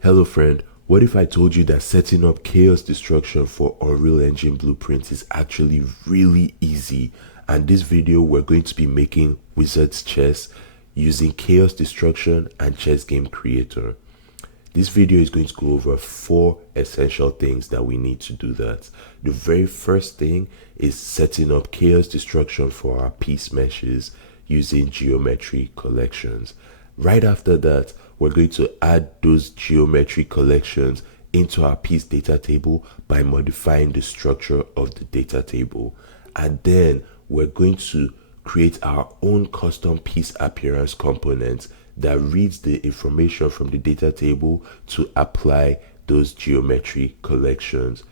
Hello friend, what if I told you that setting up chaos destruction for Unreal Engine blueprints is actually really easy? And this video we're going to be making Wizard's Chess using chaos destruction and chess game creator. This video is going to go over 4 essential things that we need to do that. The very first thing is setting up chaos destruction for our piece meshes using geometry collections. Right after that, we're going to add those geometry collections into our piece data table by modifying the structure of the data table. And then we're going to create our own custom piece appearance component that reads the information from the data table to apply those geometry collections.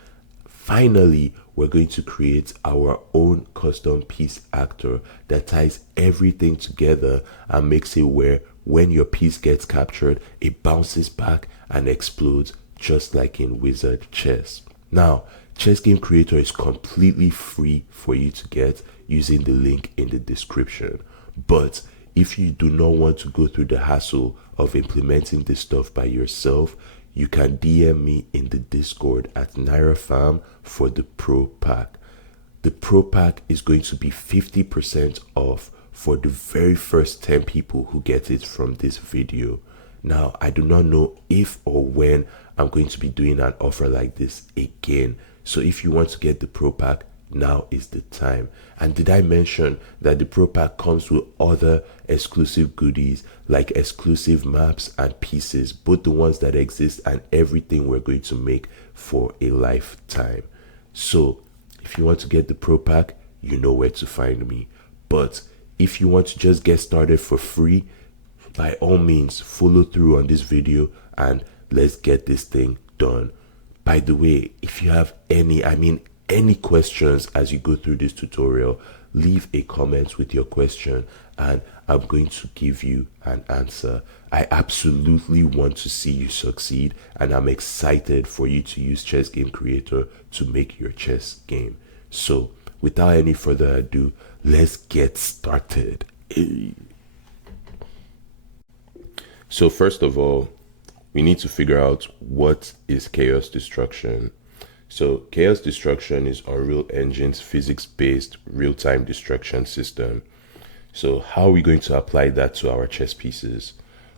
Finally, we're going to create our own custom piece actor that ties everything together and makes it where when your piece gets captured, it bounces back and explodes just like in Wizard Chess. Now, Chess Game Creator is completely free for you to get using the link in the description. But if you do not want to go through the hassle of implementing this stuff by yourself, you can DM me in the Discord at NairaFam for the Pro Pack. The Pro Pack is going to be 50% off for the very first 10 people who get it from this video. Now, I do not know if or when I'm going to be doing an offer like this again. So if you want to get the Pro Pack, now is the time. And did I mention that the Pro Pack comes with other exclusive goodies like exclusive maps and pieces, both the ones that exist and everything we're going to make for a lifetime. So if you want to get the Pro Pack, you know where to find me. But if you want to just get started for free, by all means follow through on this video and let's get this thing done. By the way, if you have any questions as you go through this tutorial, leave a comment with your question and I'm going to give you an answer. I absolutely want to see you succeed and I'm excited for you to use Chess Game Creator to make your chess game. So without any further ado, let's get started. So first of all, we need to figure out what is chaos destruction. So chaos destruction is Unreal Engine's physics-based real-time destruction system. So how are we going to apply that to our chess pieces?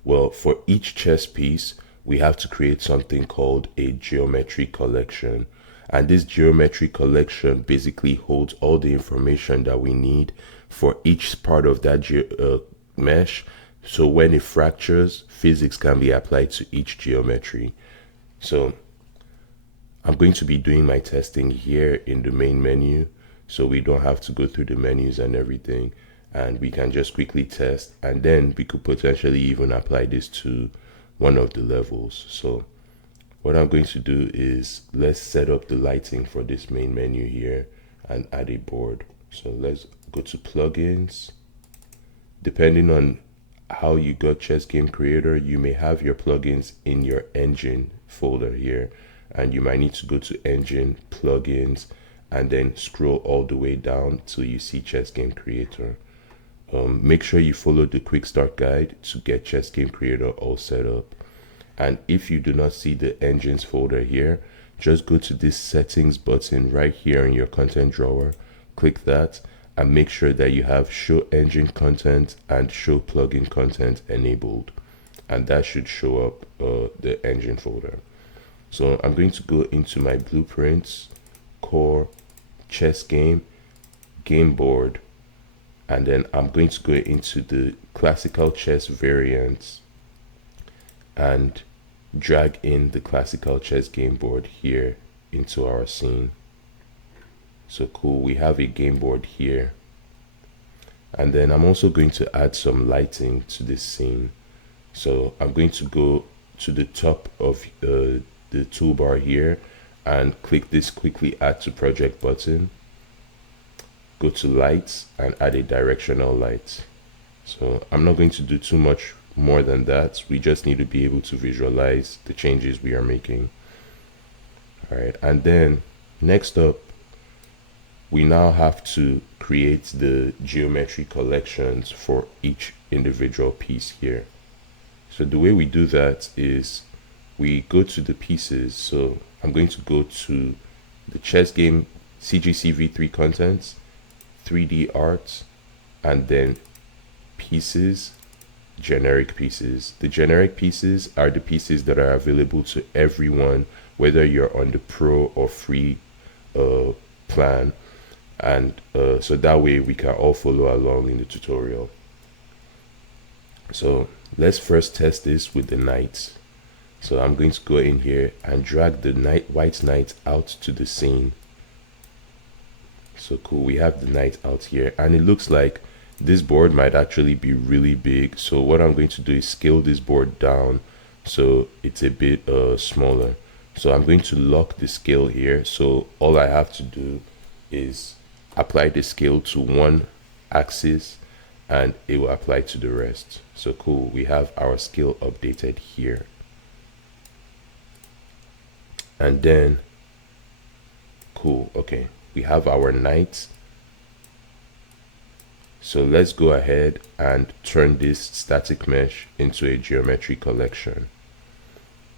Well, for each chess piece, we have to create something called a geometry collection. And this geometry collection basically holds all the information that we need for each part of that mesh. So when it fractures, physics can be applied to each geometry. So I'm going to be doing my testing here in the main menu, so we don't have to go through the menus and everything, and we can just quickly test, and then we could potentially even apply this to one of the levels. So what I'm going to do is let's set up the lighting for this main menu here and add a board. So let's go to plugins. Depending on how you got Chess Game Creator, you may have your plugins in your engine folder here, and you might need to go to engine, plugins, and then scroll all the way down till you see Chess Game Creator. Make sure you follow the quick start guide to get Chess Game Creator all set up. And if you do not see the engines folder here, just go to this settings button right here in your content drawer, click that, and make sure that you have show engine content and show plugin content enabled, and that should show up the engine folder. So I'm going to go into my blueprints, core, chess game, game board, and then I'm going to go into the classical chess variants and drag in the classical chess game board here into our scene. So cool, we have a game board here. And then I'm also going to add some lighting to this scene. So I'm going to go to the top of the toolbar here and click this quickly add to project button. Go to lights and add a directional light. So I'm not going to do too much more than that. We just need to be able to visualize the changes we are making. All right, and then next up, we now have to create the geometry collections for each individual piece here. So the way we do that is we go to the pieces. So I'm going to go to the chess game CGC v3 contents, 3D art, and then pieces, generic pieces. The generic pieces are the pieces that are available to everyone, whether you're on the pro or free plan. And so that way we can all follow along in the tutorial. So let's first test this with the knights. So I'm going to go in here and drag the white knight out to the scene. So cool, we have the knight out here, and it looks like this board might actually be really big. So what I'm going to do is scale this board down so it's a bit smaller. So I'm going to lock the scale here. So all I have to do is apply the scale to one axis and it will apply to the rest. So cool, we have our scale updated here. And then cool, okay, we have our knight. So let's go ahead and turn this static mesh into a geometry collection.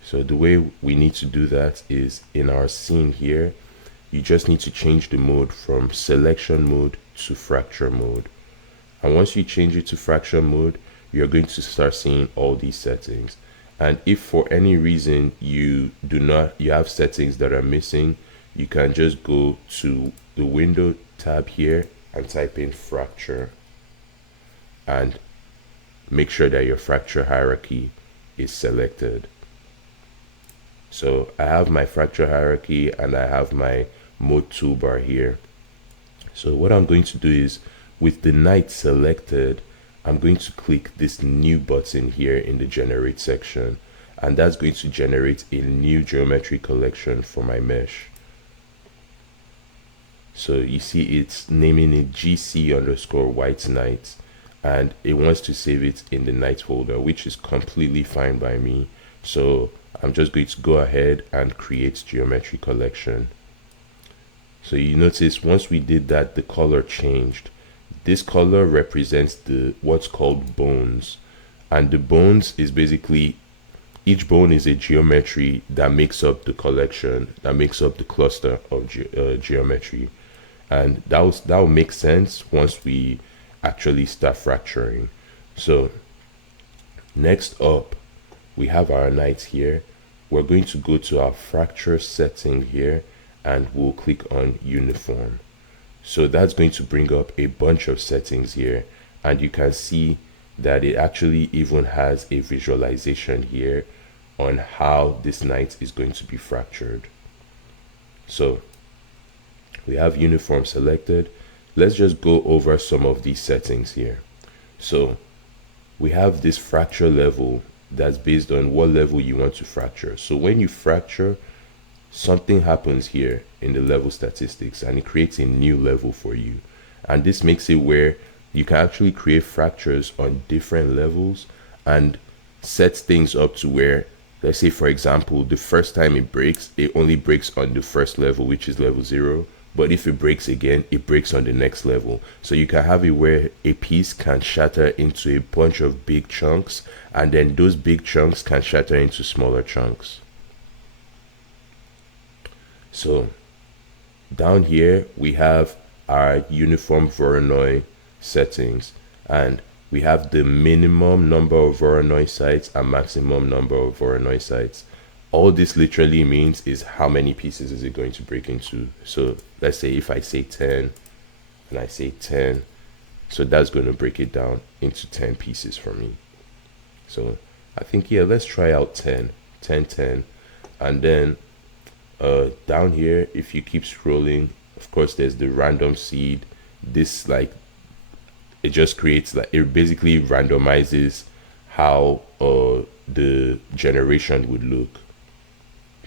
So the way we need to do that is in our scene here, you just need to change the mode from selection mode to fracture mode. And once you change it to fracture mode, you're going to start seeing all these settings. And if for any reason you have settings that are missing, you can just go to the window tab here and type in fracture and make sure that your fracture hierarchy is selected. So I have my fracture hierarchy and I have my mode toolbar here. So what I'm going to do is, with the knight selected, I'm going to click this new button here in the generate section, and that's going to generate a new geometry collection for my mesh. So you see it's naming it GC_white knight, and it wants to save it in the knight folder, which is completely fine by me. So I'm just going to go ahead and create geometry collection. So you notice once we did that, the color changed. This color represents what's called bones, and the bones is basically, each bone is a geometry that makes up the collection, that makes up the cluster of geometry. And that will make sense once we actually start fracturing. So next up, we have our knight here. We're going to go to our fracture setting here and we'll click on uniform. So that's going to bring up a bunch of settings here, and you can see that it actually even has a visualization here on how this knight is going to be fractured. So we have uniform selected. Let's just go over some of these settings here. So we have this fracture level that's based on what level you want to fracture. So when you fracture, something happens here in the level statistics and it creates a new level for you. And this makes it where you can actually create fractures on different levels and set things up to where, let's say for example, the first time it breaks, it only breaks on the first level, which is level 0. But if it breaks again, it breaks on the next level. So you can have it where a piece can shatter into a bunch of big chunks, and then those big chunks can shatter into smaller chunks. So down here we have our uniform Voronoi settings, and we have the minimum number of Voronoi sites and maximum number of Voronoi sites. All this literally means is how many pieces is it going to break into. So let's say if I say 10 and I say 10, so that's going to break it down into 10 pieces for me. So I think, yeah, let's try out 10, 10, 10. And then down here, if you keep scrolling, of course, there's the random seed. This, like, it just creates, like, it basically randomizes how the generation would look.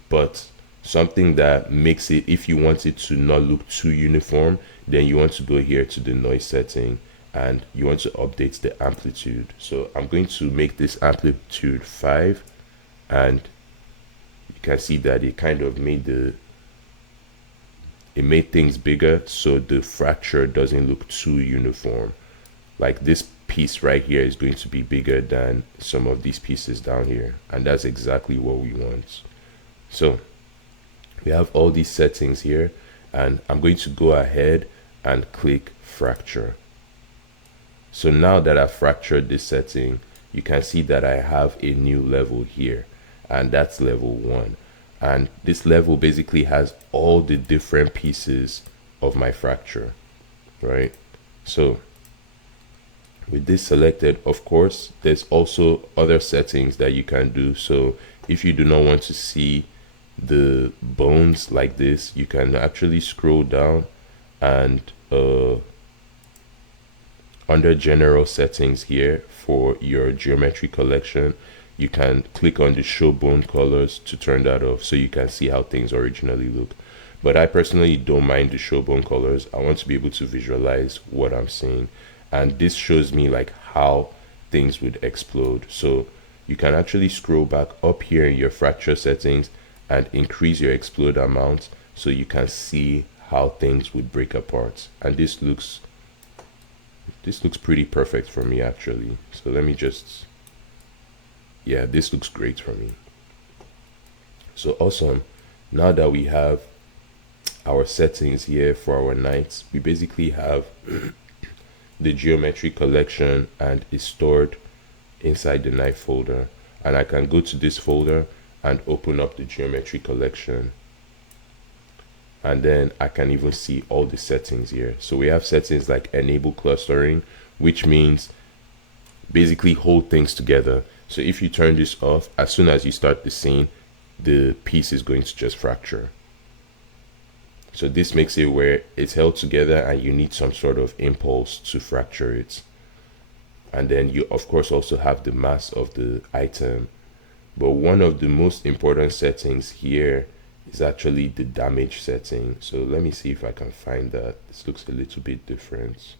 But something that makes it, if you want it to not look too uniform, then you want to go here to the noise setting and you want to update the amplitude. So I'm going to make this amplitude 5, and you can see that it kind of made things bigger so the fracture doesn't look too uniform. like this piece right here is going to be bigger than some of these pieces down here, and that's exactly what we want. So we have all these settings here, and I'm going to go ahead and click fracture. So now that I've fractured this setting, you can see that I have a new level here, and that's level 1. And this level basically has all the different pieces of my fracture, right? So with this selected, of course, there's also other settings that you can do. So if you do not want to see the bones like this, you can actually scroll down and under general settings here for your geometry collection, you can click on the show bone colors to turn that off so you can see how things originally look. But I personally don't mind the show bone colors. I want to be able to visualize what I'm seeing, and this shows me like how things would explode. So you can actually scroll back up here in your fracture settings and increase your explode amount so you can see how things would break apart. And this looks pretty perfect for me actually. So let me just, yeah, this looks great for me. So awesome. Now that we have our settings here for our knights, we basically have the geometry collection, and it's stored inside the knight folder. And I can go to this folder and open up the geometry collection, and then I can even see all the settings here. So we have settings like enable clustering, which means basically hold things together. So if you turn this off, as soon as you start the scene, the piece is going to just fracture. So this makes it where it's held together and you need some sort of impulse to fracture it. And then you of course also have the mass of the item. But one of the most important settings here is actually the damage setting. So let me see if I can find that. This looks a little bit different.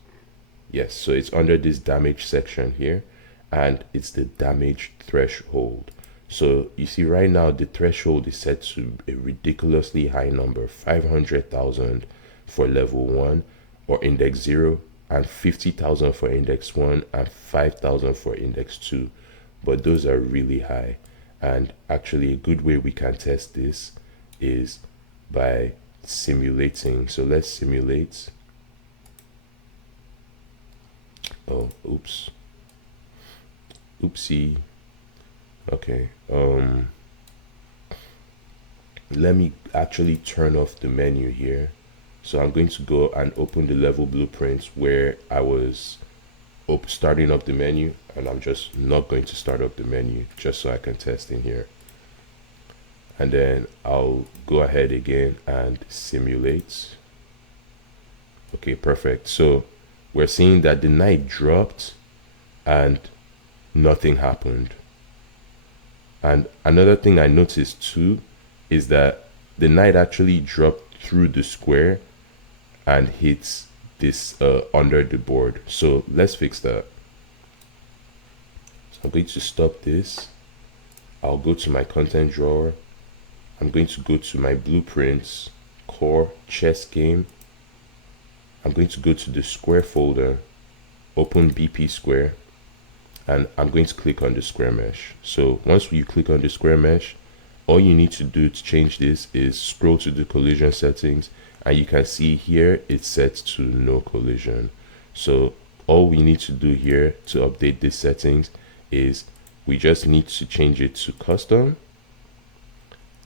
Yes, so it's under this damage section here, and it's the damage threshold. So you see right now the threshold is set to a ridiculously high number, 500,000 for level 1 or index 0, and 50,000 for index 1 and 5,000 for index 2. But those are really high. And actually a good way we can test this is by simulating. So let's simulate. Oh, oops. Oopsie. Okay. Let me actually turn off the menu here. So I'm going to go and open the level blueprints where I was starting up the menu, and I'm just not going to start up the menu just so I can test in here. And then I'll go ahead again and simulate. Okay, perfect. So we're seeing that the knight dropped and nothing happened. And another thing I noticed too is that the knight actually dropped through the square and hits this under the board. So let's fix that. So I'm going to stop this. I'll go to my content drawer. I'm going to go to my blueprints, core, chess game. I'm going to go to the square folder, open BP square, and I'm going to click on the square mesh. So once you click on the square mesh, all you need to do to change this is scroll to the collision settings, and you can see here it's set to no collision. So all we need to do here to update these settings is we just need to change it to custom,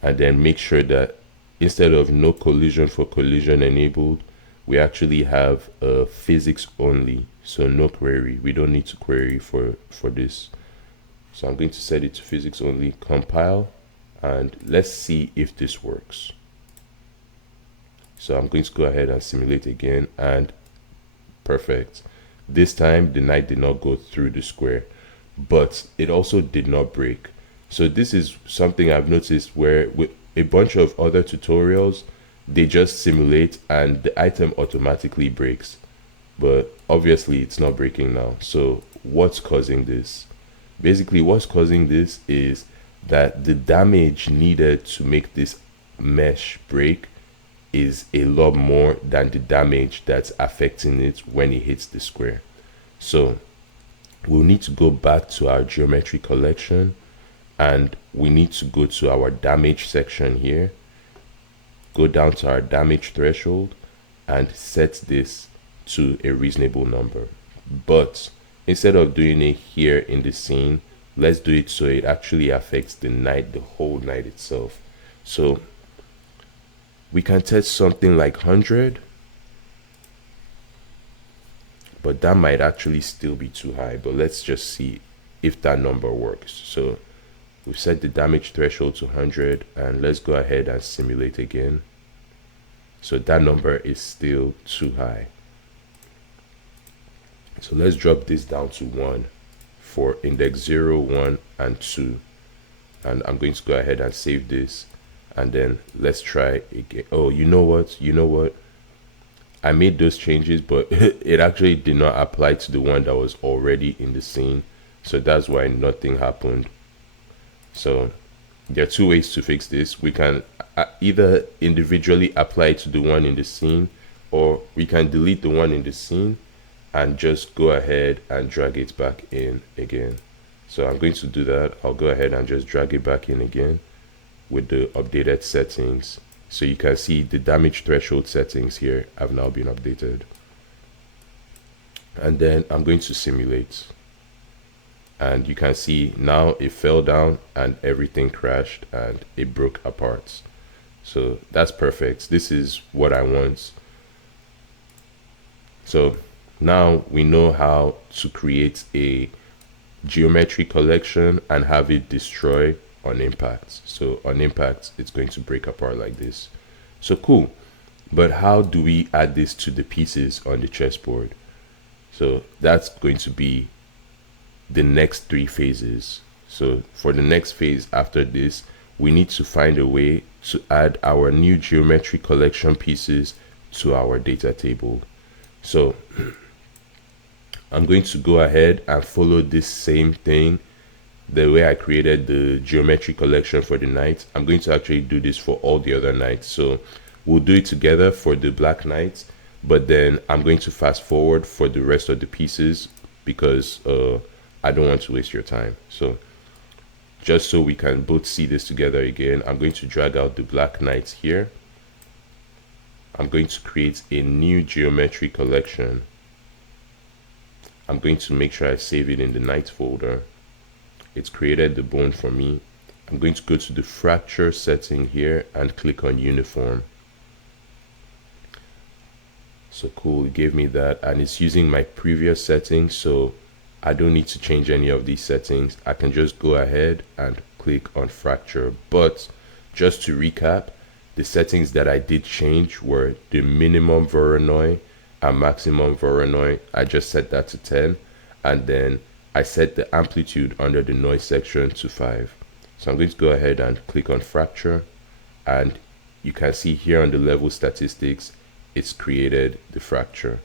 and then make sure that instead of no collision for collision enabled, we actually have physics only, so no query. We don't need to query for this. So I'm going to set it to physics only, compile, and let's see if this works. So I'm going to go ahead and simulate again, and perfect. This time the knight did not go through the square, but it also did not break. So this is something I've noticed where with a bunch of other tutorials, they just simulate and the item automatically breaks, but obviously it's not breaking now. So what's causing this? Basically what's causing this is that the damage needed to make this mesh break is a lot more than the damage that's affecting it when it hits the square. So we'll need to go back to our geometry collection, and we need to go to our damage section here, go down to our damage threshold and set this to a reasonable number. But instead of doing it here in the scene, let's do it so it actually affects the night, the whole night itself. So we can test something like 100, but that might actually still be too high. But let's just see if that number works. So we've set the damage threshold to 100, and let's go ahead and simulate again. So that number is still too high. So let's drop this down to 1 for index 0, 1, and 2. And I'm going to go ahead and save this. And then let's try again. Oh, you know what? I made those changes, but it actually did not apply to the one that was already in the scene. So that's why nothing happened. So there are two ways to fix this. We can either individually apply it to the one in the scene, or we can delete the one in the scene and just go ahead and drag it back in again. So I'm going to do that. I'll go ahead and just drag it back in again with the updated settings. So you can see the damage threshold settings here have now been updated. And then I'm going to simulate. And you can see now it fell down and everything crashed and it broke apart. So that's perfect. This is what I want. So now we know how to create a geometry collection and have it destroy on impact. So on impact, it's going to break apart like this. So cool. But how do we add this to the pieces on the chessboard? So that's going to be the next 3 phases. So for the next phase after this, we need to find a way to add our new geometry collection pieces to our data table. So I'm going to go ahead and follow this same thing, the way I created the geometry collection for the night. I'm going to actually do this for all the other nights. So we'll do it together for the black night, but then I'm going to fast forward for the rest of the pieces because I don't want to waste your time. So just so we can both see this together again, I'm going to drag out the black knights here. I'm going to create a new geometry collection. I'm going to make sure I save it in the knight folder. It's created the bone for me. I'm going to go to the fracture setting here and click on uniform. So cool, it gave me that, and it's using my previous settings, so I don't need to change any of these settings. I can just go ahead and click on fracture. But just to recap, the settings that I did change were the minimum Voronoi and maximum Voronoi. I just set that to 10, and then I set the amplitude under the noise section to 5. So I'm going to go ahead and click on fracture, and you can see here on the level statistics, it's created the fracture.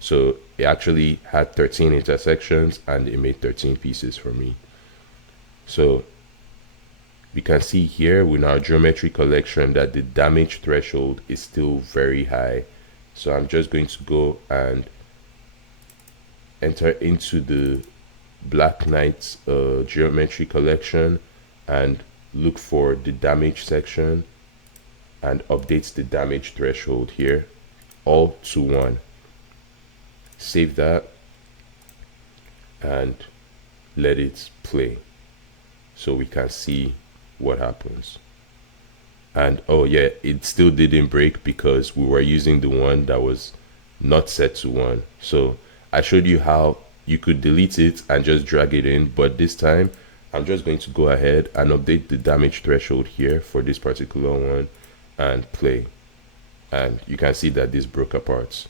So it actually had 13 intersections and it made 13 pieces for me. So we can see here with our geometry collection that the damage threshold is still very high. So I'm just going to go and enter into the Black Knight geometry collection and look for the damage section and update the damage threshold here all to 1. Save that and let it play so we can see what happens. And oh yeah, it still didn't break because we were using the one that was not set to 1. So I showed you how you could delete it and just drag it in, but this time I'm just going to go ahead and update the damage threshold here for this particular one and play, and you can see that this broke apart.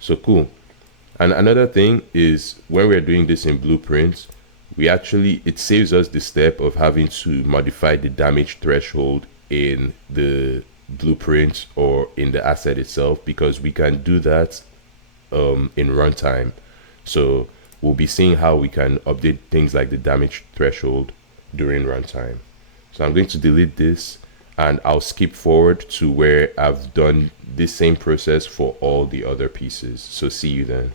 So cool. And another thing is when we're doing this in Blueprint, it saves us the step of having to modify the damage threshold in the blueprint or in the asset itself, because we can do that in runtime. So we'll be seeing how we can update things like the damage threshold during runtime. So I'm going to delete this and I'll skip forward to where I've done this same process for all the other pieces. So see you then.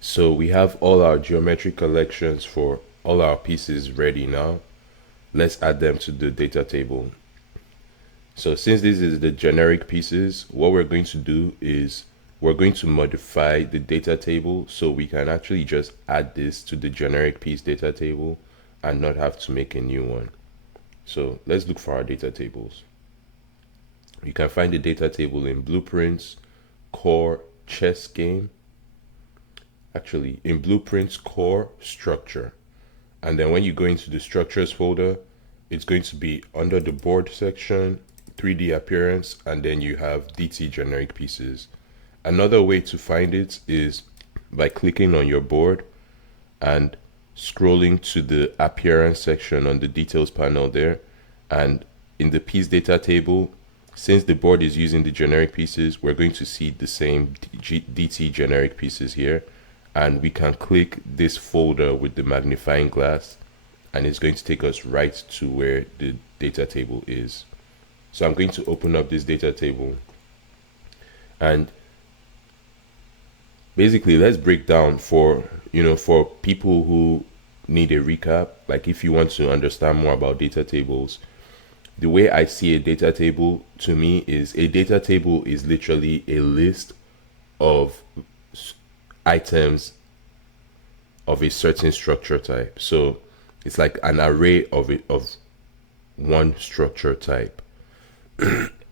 So we have all our geometry collections for all our pieces ready now. Let's add them to the data table. So since this is the generic pieces, what we're going to do is we're going to modify the data table so we can actually just add this to the generic piece data table and not have to make a new one. So let's look for our data tables. You can find the data table in Blueprints, Core, Chess Game. Actually, in Blueprints, Core, Structure. And then when you go into the Structures folder, it's going to be under the Board section, 3D Appearance, and then you have DT Generic Pieces. Another way to find it is by clicking on your board and scrolling to the Appearance section on the Details panel there. And in the Piece Data table, since the board is using the generic pieces, we're going to see the same DT generic pieces here. And we can click this folder with the magnifying glass and it's going to take us right to where the data table is. So I'm going to open up this data table and basically let's break down for for people who need a recap. Like if you want to understand more about data tables, the way I see a data table to me is a data table is literally a list of items of a certain structure type. So it's like an array of one structure type.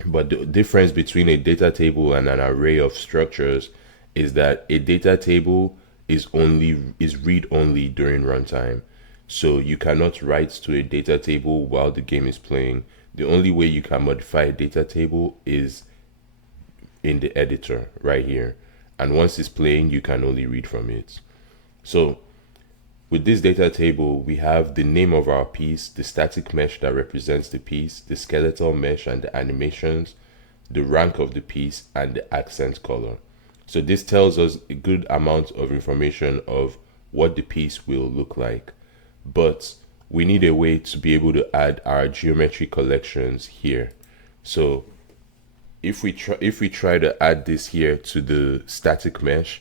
But the difference between a data table and an array of structures is that a data table is read only during runtime. So you cannot write to a data table while the game is playing. The only way you can modify a data table is in the editor right here. And once it's playing, you can only read from it. So with this data table, we have the name of our piece, the static mesh that represents the piece, the skeletal mesh and the animations, the rank of the piece, and the accent color. So this tells us a good amount of information of what the piece will look like. But we need a way to be able to add our geometry collections here. So if we try to add this here to the static mesh,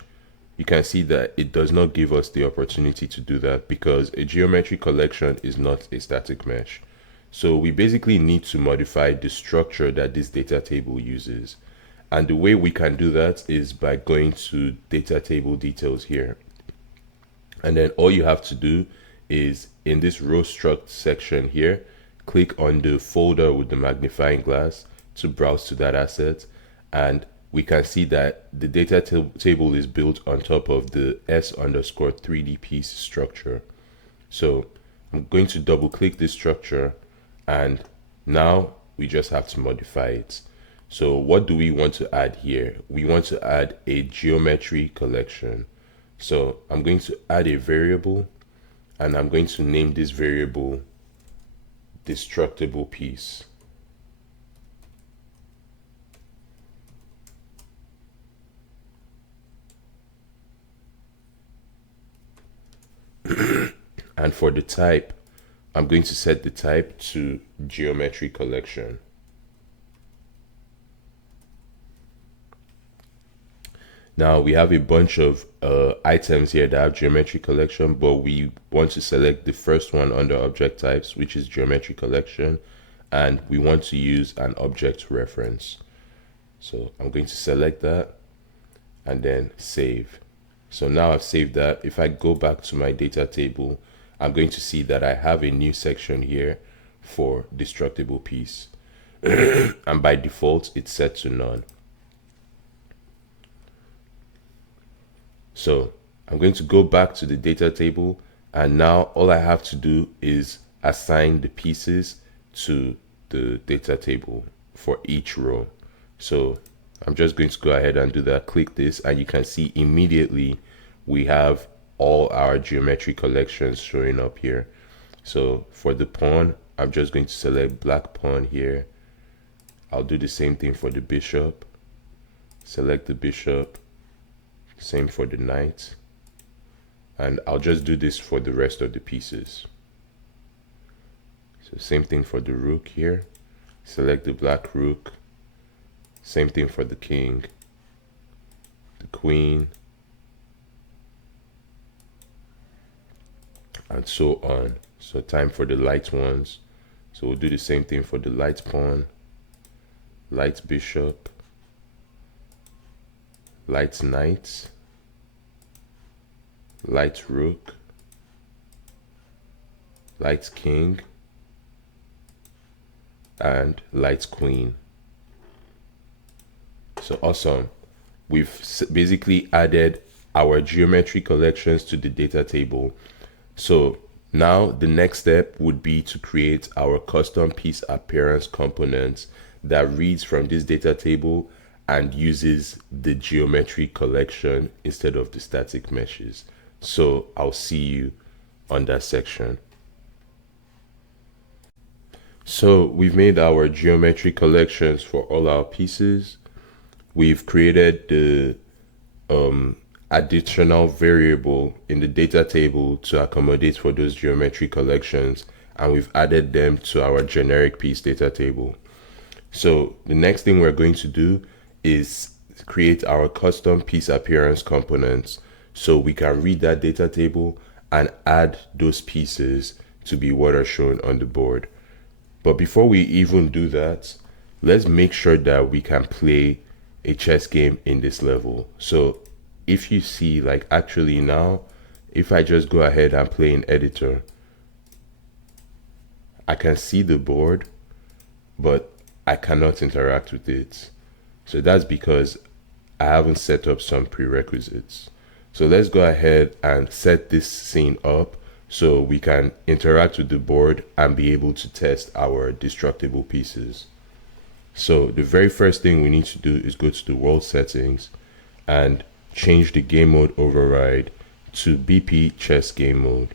you can see that it does not give us the opportunity to do that because a geometry collection is not a static mesh. So we basically need to modify the structure that this data table uses. And the way we can do that is by going to data table details here. And then all you have to do is in this row struct section here, click on the folder with the magnifying glass to browse to that asset, and we can see that the data table is built on top of the s_3d piece structure. So I'm going to double click this structure and now we just have to modify it. So what do we want to add here? We want to add a geometry collection. So I'm going to add a variable and I'm going to name this variable destructible piece. And for the type, I'm going to set the type to geometry collection. Now we have a bunch of items here that have geometry collection, but we want to select the first one under object types, which is geometry collection, and we want to use an object reference. So I'm going to select that and then save. So now I've saved that. If I go back to my data table, I'm going to see that I have a new section here for destructible piece. And by default, it's set to none. So I'm going to go back to the data table, and now all I have to do is assign the pieces to the data table for each row. So I'm just going to go ahead and do that. Click this and you can see immediately we have all our geometry collections showing up here. So for the pawn, I'm just going to select black pawn here. I'll do the same thing for the bishop. Select the bishop. Same for the knight. And I'll just do this for the rest of the pieces. So same thing for the rook here. Select the black rook. Same thing for the king, the queen, and so on. So time for the light ones. So we'll do the same thing for the light pawn, light bishop, light knight, light rook, light king, and light queen. So awesome. We've basically added our geometry collections to the data table. So now the next step would be to create our custom piece appearance components that reads from this data table and uses the geometry collection instead of the static meshes. So I'll see you on that section. So we've made our geometry collections for all our pieces. We've created the additional variable in the data table to accommodate for those geometry collections, and we've added them to our generic piece data table. So the next thing we're going to do is create our custom piece appearance components so we can read that data table and add those pieces to be what are shown on the board. But before we even do that, let's make sure that we can play a chess game in this level. So if you see, like, actually now, if I just go ahead and play in editor, I can see the board, but I cannot interact with it. So that's because I haven't set up some prerequisites. So let's go ahead and set this scene up so we can interact with the board and be able to test our destructible pieces. So the very first thing we need to do is go to the world settings and change the game mode override to BP chess game mode.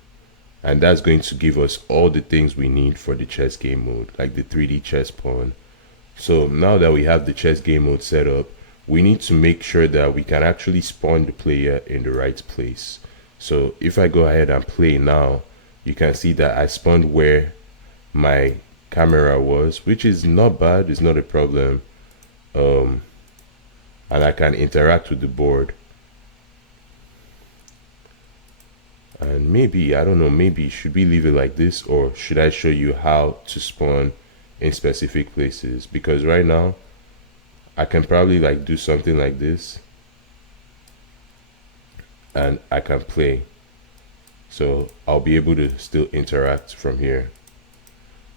And that's going to give us all the things we need for the chess game mode, like the 3D chess pawn. So now that we have the chess game mode set up, we need to make sure that we can actually spawn the player in the right place. So if I go ahead and play now, you can see that I spawned where my camera was, which is not bad, it's not a problem. And I can interact with the board. And maybe, I don't know, maybe should we leave it like this, or should I show you how to spawn in specific places? Because right now I can probably like do something like this and I can play, so I'll be able to still interact from here.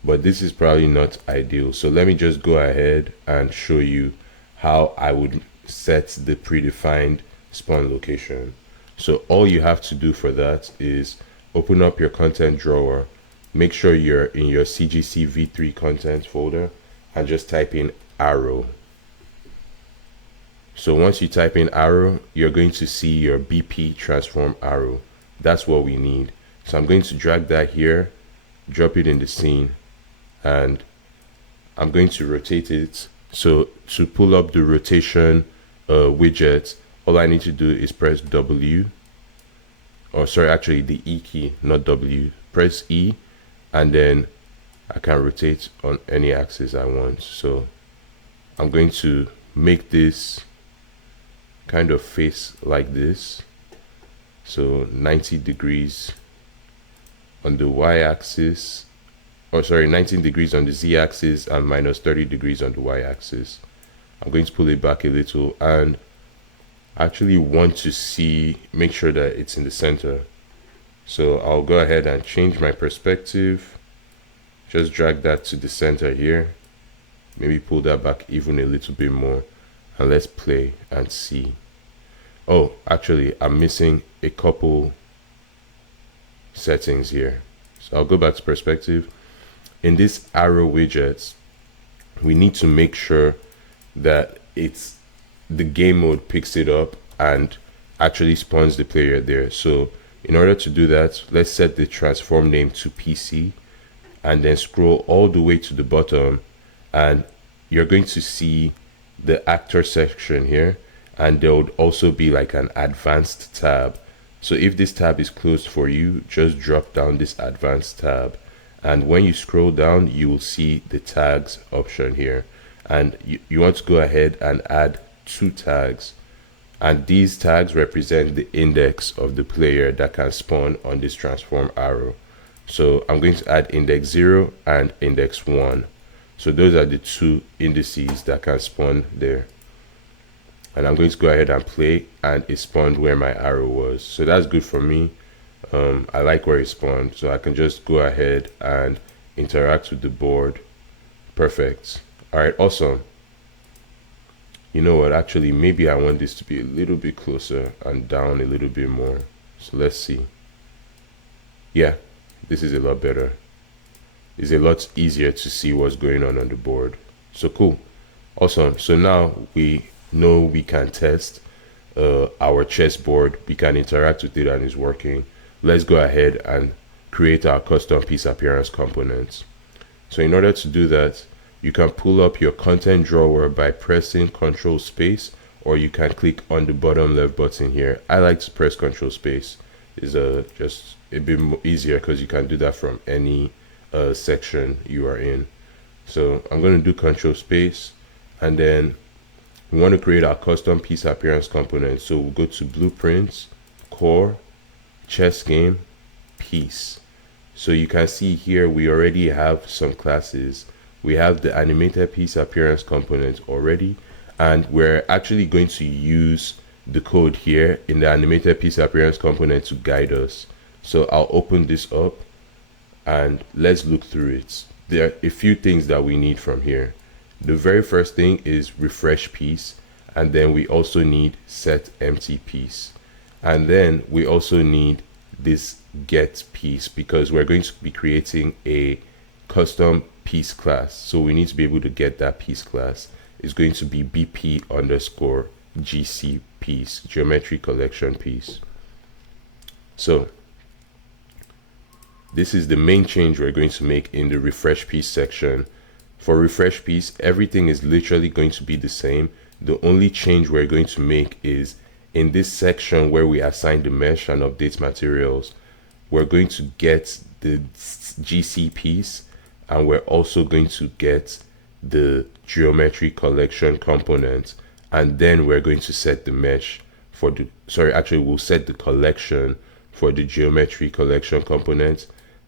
But this is probably not ideal, so let me just go ahead and show you how I would set the predefined spawn location. So all you have to do for that is open up your content drawer, make sure you're in your CGC v3 content folder, and just type in arrow. So once you type in arrow, you're going to see your BP transform arrow. That's what we need. So I'm going to drag that here, drop it in the scene, and I'm going to rotate it. So to pull up the rotation widget, all I need to do is press W, or sorry, actually the E key, not W. Press E, and then I can rotate on any axis I want. So I'm going to make this kind of face like this. So 90 degrees on the y-axis, or sorry, 19 degrees on the z-axis and minus 30 degrees on the y-axis. I'm going to pull it back a little and actually want to see, make sure that it's in the center. So I'll go ahead and change my perspective, just drag that to the center here, maybe pull that back even a little bit more, and let's play and see. Oh, actually I'm missing a couple settings here. So I'll go back to perspective. In this arrow widgets, we need to make sure that it's the game mode picks it up and actually spawns the player there. So in order to do that, let's set the transform name to PC and then scroll all the way to the bottom, and you're going to see the actor section here, and there would also be like an advanced tab. So if this tab is closed for you, just drop down this advanced tab, and when you scroll down you will see the tags option here, and you want to go ahead and add 2 tags. And these tags represent the index of the player that can spawn on this transform arrow. So I'm going to add index 0 and index 1. So those are the two indices that can spawn there. And I'm going to go ahead and play, and it spawned where my arrow was. So that's good for me. I like where it spawned, so I can just go ahead and interact with the board. Perfect. All right, awesome. You know what, actually, maybe I want this to be a little bit closer and down a little bit more. So let's see. Yeah, this is a lot better. It's a lot easier to see what's going on the board. So cool. Awesome. So now we know we can test our chessboard. We can interact with it and it's working. Let's go ahead and create our custom piece appearance components. So in order to do that, you can pull up your content drawer by pressing Control Space, or you can click on the bottom left button here. I like to press Control Space. It's just a bit easier because you can do that from any section you are in. So I'm going to do Control Space, and then we want to create our custom piece appearance component. So we'll go to Blueprints, Core, Chess Game, Piece. So you can see here we already have some classes. We have the animated piece appearance component already, and we're actually going to use the code here in the animated piece appearance component to guide us. So I'll open this up and let's look through it. There are a few things that we need from here. The very first thing is refresh piece, and then we also need set empty piece, and then we also need this get piece because we're going to be creating a custom piece class. So we need to be able to get that piece class. It's going to be BP underscore GC piece, geometry collection piece. So this is the main change we're going to make in the refresh piece section. For refresh piece, everything is literally going to be the same. The only change we're going to make is in this section where we assign the mesh and update materials, we're going to get the GC piece, and we're also going to get the geometry collection component, and then we're going to set the mesh for the, we'll set the collection for the geometry collection component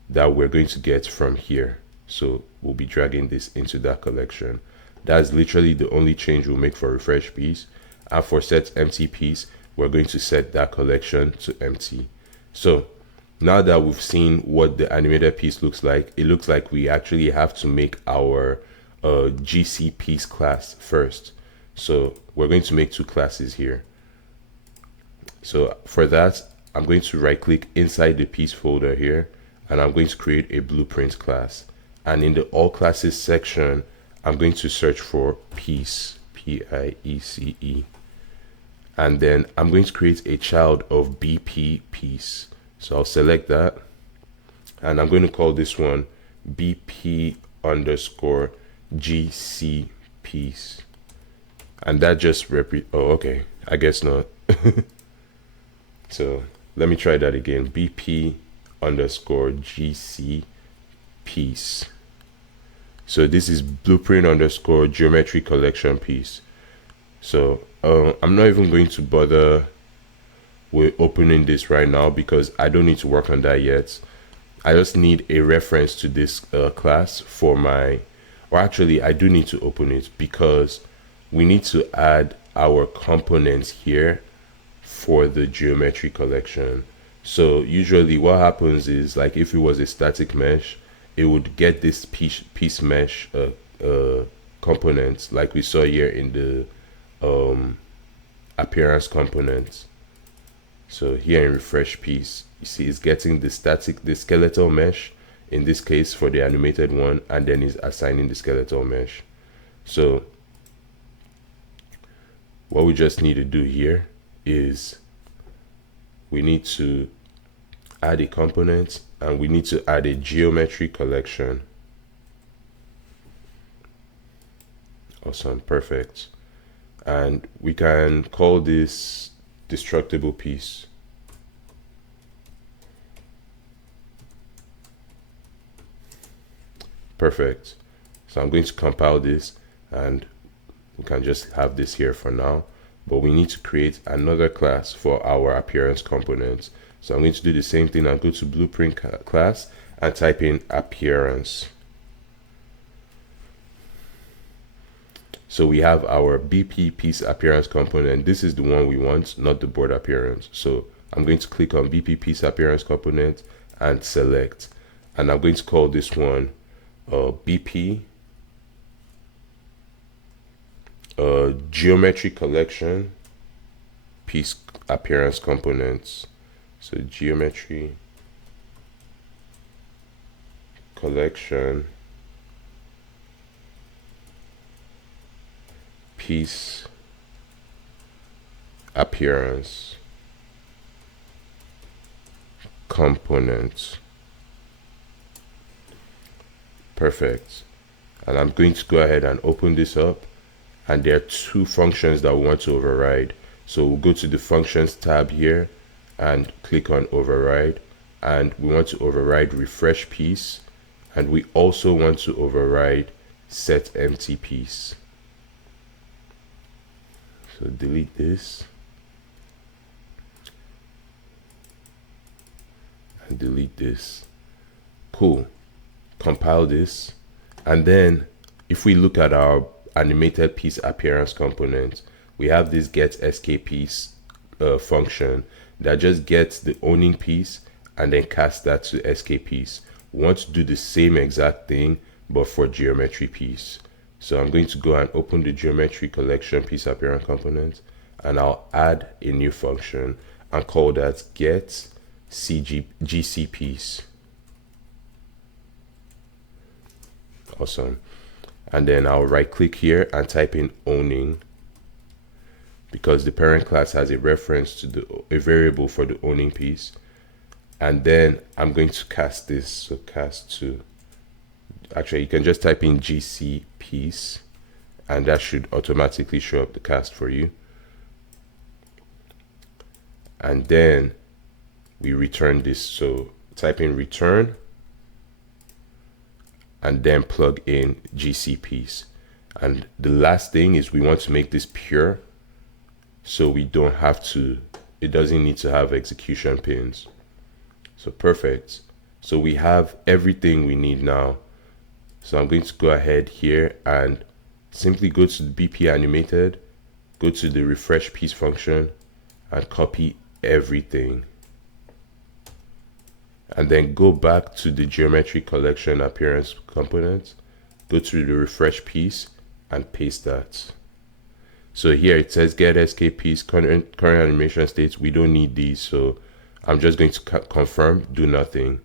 that we're going to get from here. So we'll be dragging this into that collection. That's literally the only change we'll make for refresh piece. And for set empty piece, we're going to set that collection to empty. So now that we've seen what the animated piece looks like, it looks like we actually have to make our GC piece class first. So we're going to make two classes here. So for that, I'm going to right click inside the piece folder here, and I'm going to create a blueprint class. And in the all classes section, I'm going to search for piece, P-I-E-C-E. And then I'm going to create a child of BP piece. So I'll select that, and I'm going to call this one BP underscore GC piece. And that just okay, I guess not. So let me try that again. BP underscore GC piece. So this is blueprint underscore geometry collection piece. So I'm not even going to bother with opening this right now because I don't need to work on that yet. I just need a reference to this class for my, or actually I do need to open it because we need to add our components here for the geometry collection. So usually what happens is, like, if it was a static mesh, it would get this piece mesh components like we saw here in the appearance components. So here in refresh piece, you see it's getting the skeletal mesh in this case for the animated one, and then is assigning the skeletal mesh. So what we just need to do here is we need to add a component, and we need to add a geometry collection. Awesome, perfect. And we can call this destructible piece. Perfect. So I'm going to compile this, and we can just have this here for now. but we need to create another class for our appearance components. So I'm going to do the same thing. I'll go to blueprint class and type in appearance. So we have our BP piece appearance component. This is the one we want, not the board appearance. So I'm going to click on BP piece appearance component and select. And I'm going to call this one BP geometry collection piece appearance components. So geometry collection piece appearance components. Perfect. And I'm going to go ahead and open this up, and there are two functions that we want to override. So we'll go to the functions tab here and click on override, and we want to override refresh piece, and we also want to override set empty piece. So delete this and delete this. Cool. Compile this, and then if we look at our animated piece appearance component, we have this get sk piece function that just gets the owning piece and then casts that to sk piece. We want to do the same exact thing but for geometry piece. So I'm going to go and open the geometry collection piece appearance component, and I'll add a new function and call that get gc piece. Awesome. And then I'll right click here and type in owning, because the parent class has a reference to a variable for the owning piece. And then I'm going to cast this. So cast to, actually you can just type in gc piece and that should automatically show up the cast for you. And then we return this. So type in return and then plug in gc piece. And the last thing is we want to make this pure, so we don't have to, it doesn't need to have execution pins. So perfect. So we have everything we need now. So I'm going to go ahead here and simply go to the BP animated, go to the refresh piece function and copy everything. And then go back to the geometry collection appearance component, go to the refresh piece and paste that. So here it says get sk piece current animation states. We don't need these, so I'm just going to confirm, do nothing.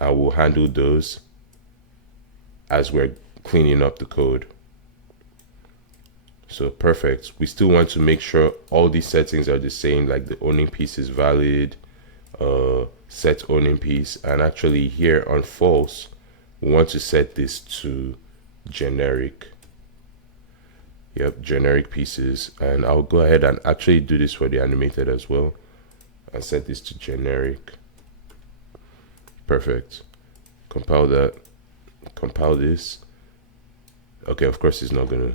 I will handle those as we're cleaning up the code. So perfect. We still want to make sure all these settings are the same, like the owning piece is valid, set owning piece, and actually here on false we want to set this to generic. Yep, generic pieces. And I'll go ahead and actually do this for the animated as well and set this to generic. Perfect. Compile that, compile this. Okay, of course it's not gonna,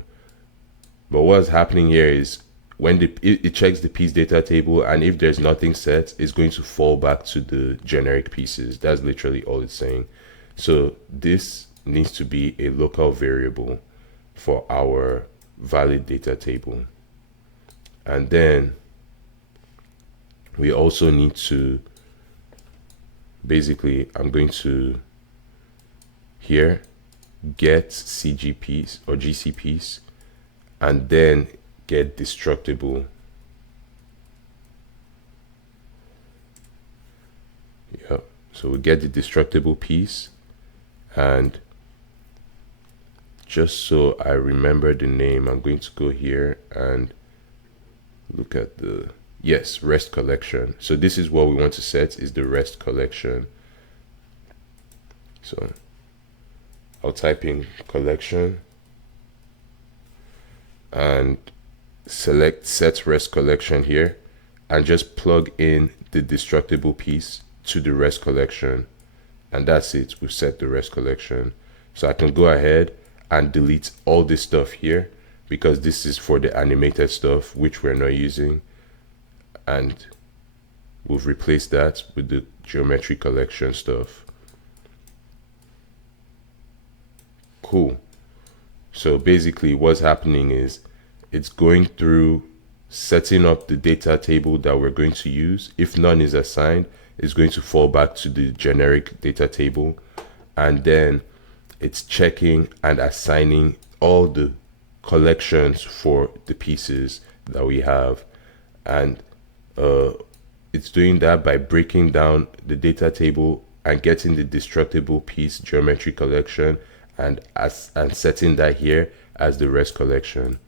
but what's happening here is when it checks the piece data table, and if there's nothing set, it's going to fall back to the generic pieces. That's literally all it's saying. So this needs to be a local variable for our valid data table. And then we also need to, basically I'm going to here get cg piece or gc piece and then get destructible. Yeah, so we get the destructible piece, and just so I remember the name, I'm going to go here and look at the, yes, rest collection. So this is what we want to set, is the rest collection. So I'll type in collection and select set rest collection here and just plug in the destructible piece to the rest collection, and that's it. We've set the rest collection. So I can go ahead and delete all this stuff here because this is for the animated stuff, which we're not using. And we've replaced that with the geometry collection stuff. Cool. So basically what's happening is it's going through setting up the data table that we're going to use. If none is assigned, it's going to fall back to the generic data table. And then it's checking and assigning all the collections for the pieces that we have. And it's doing that by breaking down the data table and getting the destructible piece geometry collection and setting that here as the rest collection.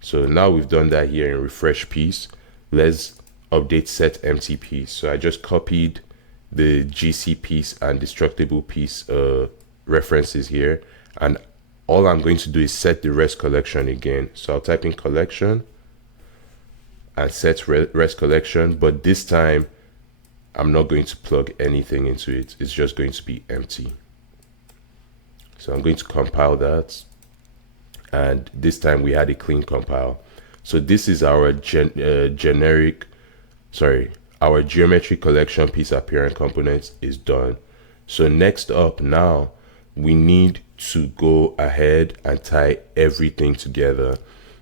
So now we've done that here in refresh piece. Let's update set empty piece. So I just copied the GC piece and destructible piece references here, and all I'm going to do is set the rest collection again. So I'll type in collection and set rest collection, but this time I'm not going to plug anything into it. It's just going to be empty. So I'm going to compile that, and this time we had a clean compile. So this is our our geometry collection piece appearance components is done. So next up now, we need to go ahead and tie everything together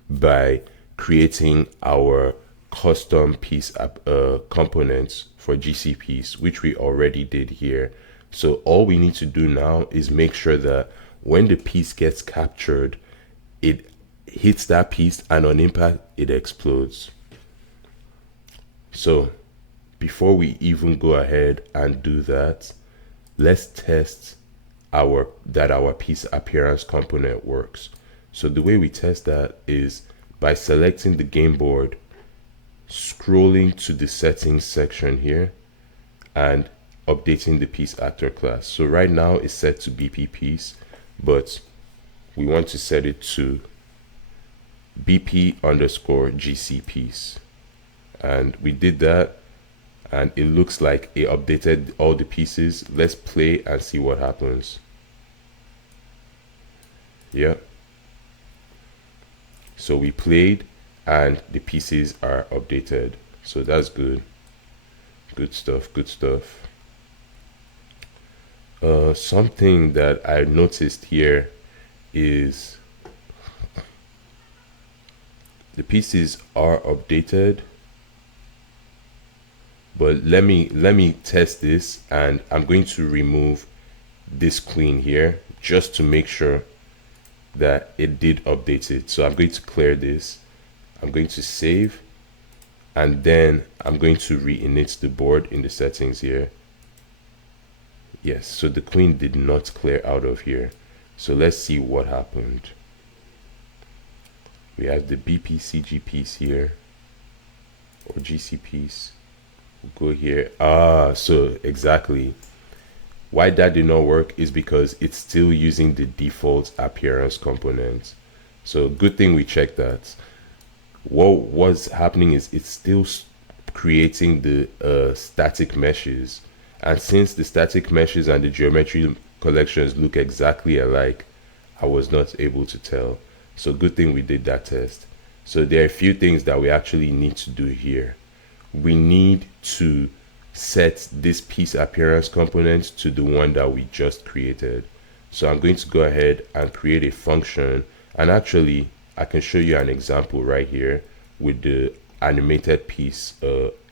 by creating our custom piece components for GCPs, which we already did here. So all we need to do now is make sure that when the piece gets captured, it hits that piece, and on impact it explodes. So before we even go ahead and do that, let's test that our piece appearance component works. So the way we test that is by selecting the game board, scrolling to the settings section here, and updating the piece actor class. So right now it's set to BP piece, but we want to set it to BP underscore GC piece. And we did that, and it looks like it updated all the pieces. Let's play and see what happens. Yeah. So we played and the pieces are updated. So that's good. Good stuff, good stuff. Something that I noticed here is the pieces are updated, but let me test this, and I'm going to remove this clean here just to make sure that it did update it. So I'm going to clear this, I'm going to save, and then I'm going to re-init the board in the settings here. Yes, so the clean did not clear out of here. So let's see what happened. We have the BPCG piece here, or GC piece. We'll go here. So exactly. Why that did not work is because it's still using the default appearance component. So good thing we checked that. What was happening is it's still creating the static meshes. And since the static meshes and the geometry collections look exactly alike, I was not able to tell. So good thing we did that test. So there are a few things that we actually need to do here. We need to set this piece appearance component to the one that we just created. So I'm going to go ahead and create a function, and actually I can show you an example right here with the animated piece,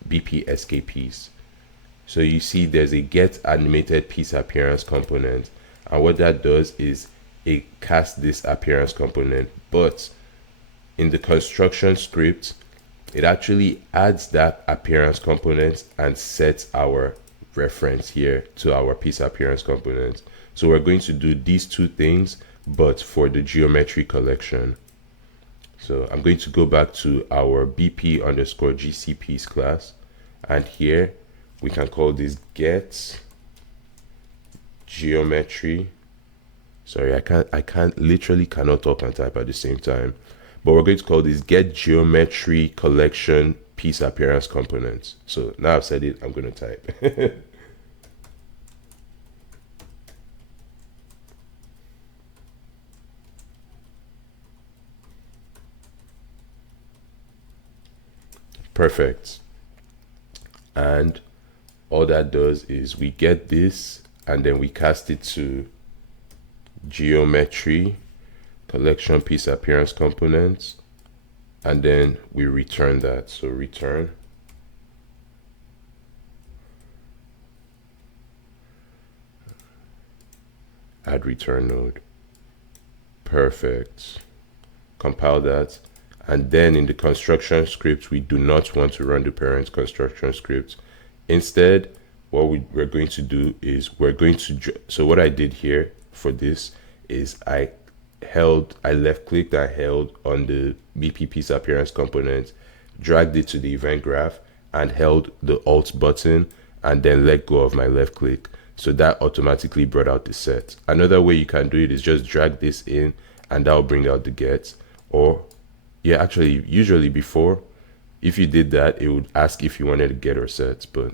BPSK piece. So you see there's a get animated piece appearance component, and what that does is it casts this appearance component, but in the construction script it actually adds that appearance component and sets our reference here to our piece appearance component. So we're going to do these two things, but for the geometry collection. So I'm going to go back to our BP underscore GC piece class, and here we can call this get geometry. Sorry, I can't literally cannot talk and type at the same time. But we're going to call this get geometry collection piece appearance components. So now I've said it, I'm going to type. Perfect. And all that does is we get this and then we cast it to geometry, collection piece appearance components, and then we return that. So return add return node. Perfect. Compile that. And then in the construction script, we do not want to run the parent construction script. Instead, what we're going to do is we're going to, so what I did here for this is I left clicked, I held on the BP piece appearance component, dragged it to the event graph and held the Alt button and then let go of my left click. So that automatically brought out the set. Another way you can do it is just drag this in and that'll bring out the get. Or yeah, actually usually before, if you did that, it would ask if you wanted to get or set, but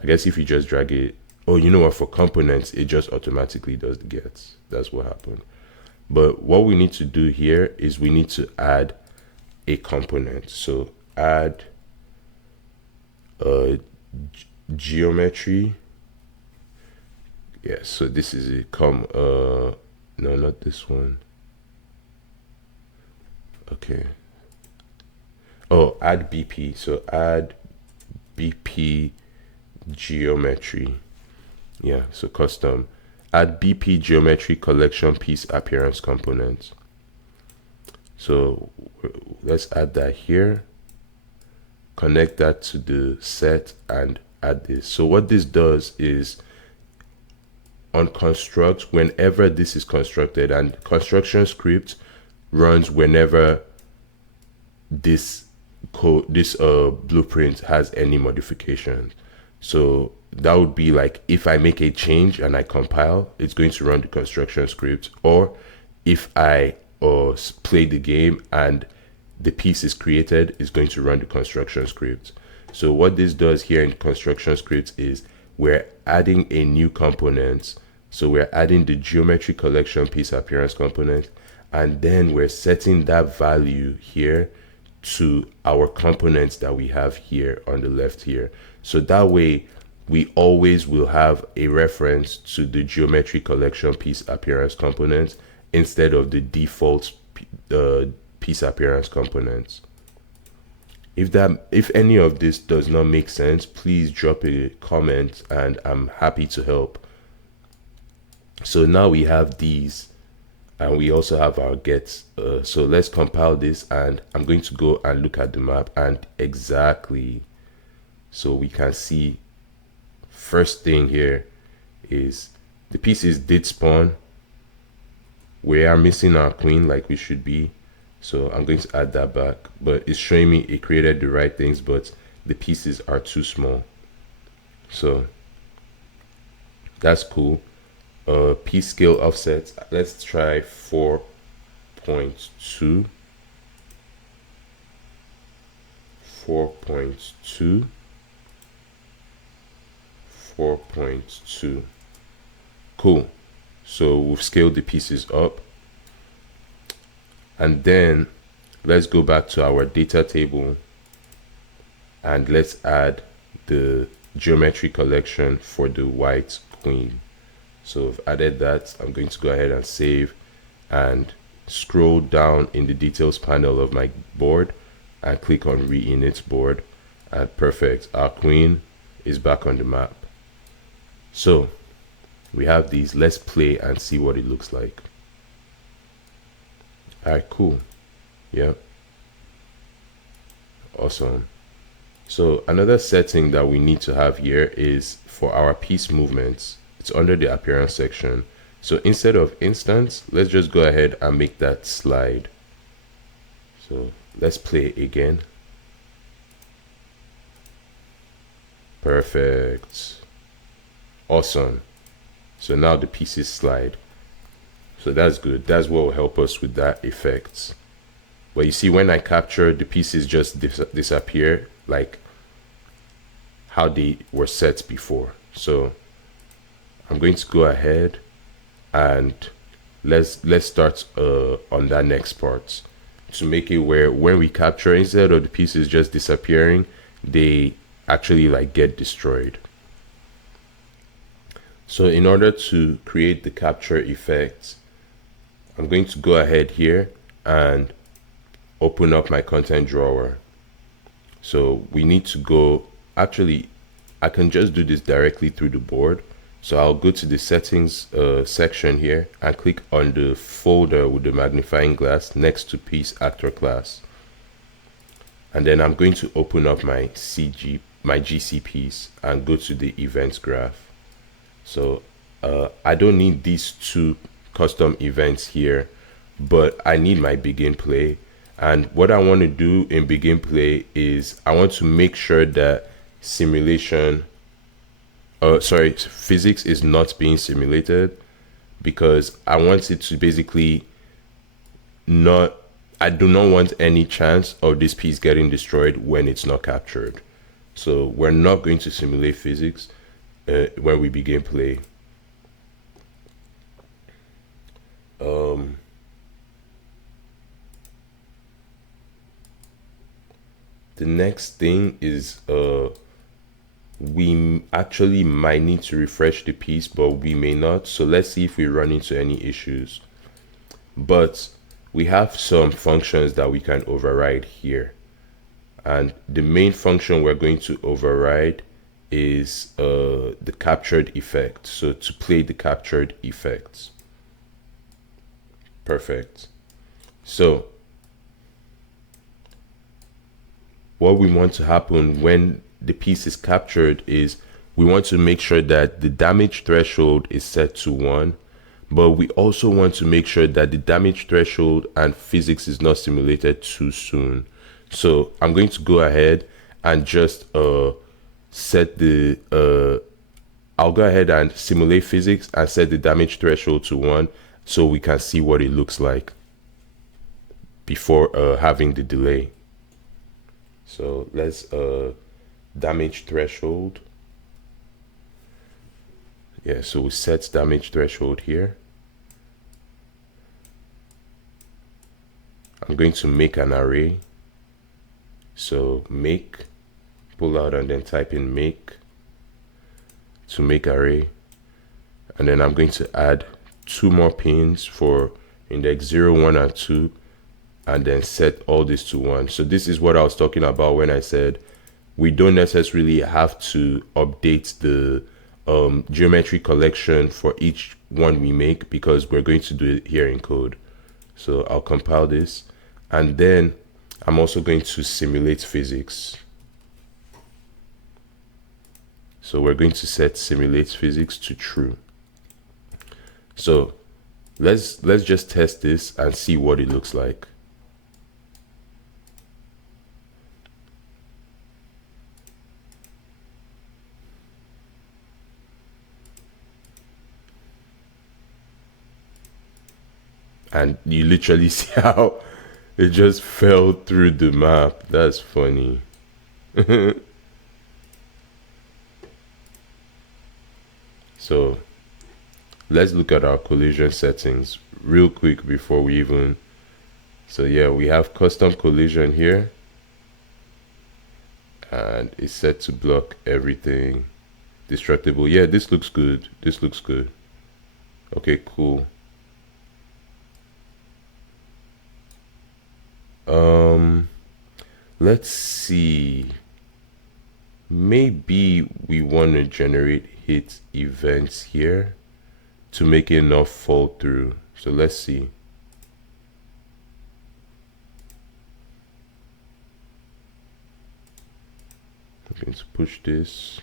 I guess if you just drag it, oh, you know what, for components, it just automatically does the gets. That's what happened. But what we need to do here is we need to add a component. So add geometry. Yeah, so this is it. No, not this one. Okay. Oh, add BP. So add BP geometry. Yeah, so custom. Add BP geometry collection piece appearance component. So let's add that here. Connect that to the set and add this. So what this does is on construct, whenever this is constructed, and construction script runs whenever this code, this blueprint has any modifications. So that would be like if I make a change and I compile, it's going to run the construction script. Or if I play the game and the piece is created, it's going to run the construction script. So what this does here in construction script is we're adding a new component. So we're adding the geometry collection piece appearance component, and then we're setting that value here to our components that we have here on the left here. So that way we always will have a reference to the geometry collection piece appearance component instead of the default piece appearance components. If any of this does not make sense, please drop a comment and I'm happy to help. So now we have these and we also have our gets. So let's compile this and I'm going to go and look at the map and exactly, so we can see first thing here is the pieces did spawn. We are missing our queen like we should be. So I'm going to add that back, but it's showing me it created the right things, but the pieces are too small. So that's cool. Piece scale offset, let's try 4.2. 4.2. 4.2. Cool. So we've scaled the pieces up. And then let's go back to our data table and let's add the geometry collection for the white queen. So I've added that. I'm going to go ahead and save and scroll down in the details panel of my board and click on re-init board, and perfect, our queen is back on the map. So we have these. Let's play and see what it looks like. All right, cool. Yeah, awesome. So another setting that we need to have here is for our piece movements. It's under the appearance section. So instead of instance, let's just go ahead and make that slide. So let's play again. Perfect. Awesome. So now the pieces slide. So that's good. That's what will help us with that effect. But you see, when I capture, the pieces just disappear like how they were set before. So I'm going to go ahead and let's start on that next part. to make it where when we capture, instead of the pieces just disappearing, they actually like get destroyed. So in order to create the capture effect, I'm going to go ahead here and open up my content drawer. So we need to go, actually, I can just do this directly through the board. So I'll go to the settings section here and click on the folder with the magnifying glass next to piece actor class. And then I'm going to open up my GCPs and go to the events graph. So I don't need these two custom events here, but I need my begin play. And what I want to do in begin play is I want to make sure that physics is not being simulated, because I want it to basically not, I do not want any chance of this piece getting destroyed when it's not captured. So we're not going to simulate physics when we begin play. The next thing is we actually might need to refresh the piece, but we may not. So let's see if we run into any issues. But we have some functions that we can override here. And the main function we're going to override is the captured effect. So to play the captured effects. Perfect. So what we want to happen when the piece is captured is we want to make sure that the damage threshold is set to 1, but we also want to make sure that the damage threshold and physics is not simulated too soon. So I'm going to go ahead and just set the I'll go ahead and simulate physics and set the damage threshold to 1 so we can see what it looks like before having the delay. So let's damage threshold. Yeah, so we set damage threshold here. I'm going to make an array. So make, pull out and then type in make to make array. And then I'm going to add 2 more pins for index 0, 1, and 2. And then set all this to 1. So this is what I was talking about when I said we don't necessarily have to update the geometry collection for each one we make, because we're going to do it here in code. So I'll compile this, and then I'm also going to simulate physics. So we're going to set simulate physics to true. So let's just test this and see what it looks like. And you literally see how it just fell through the map. That's funny. So let's look at our collision settings real quick before we even. So yeah, we have custom collision here, and it's set to block everything. Destructible. Yeah, this looks good. This looks good. Okay, cool. Let's see. Maybe we want to generate hit events here to make enough fall through. So let's see. I'm going to push this,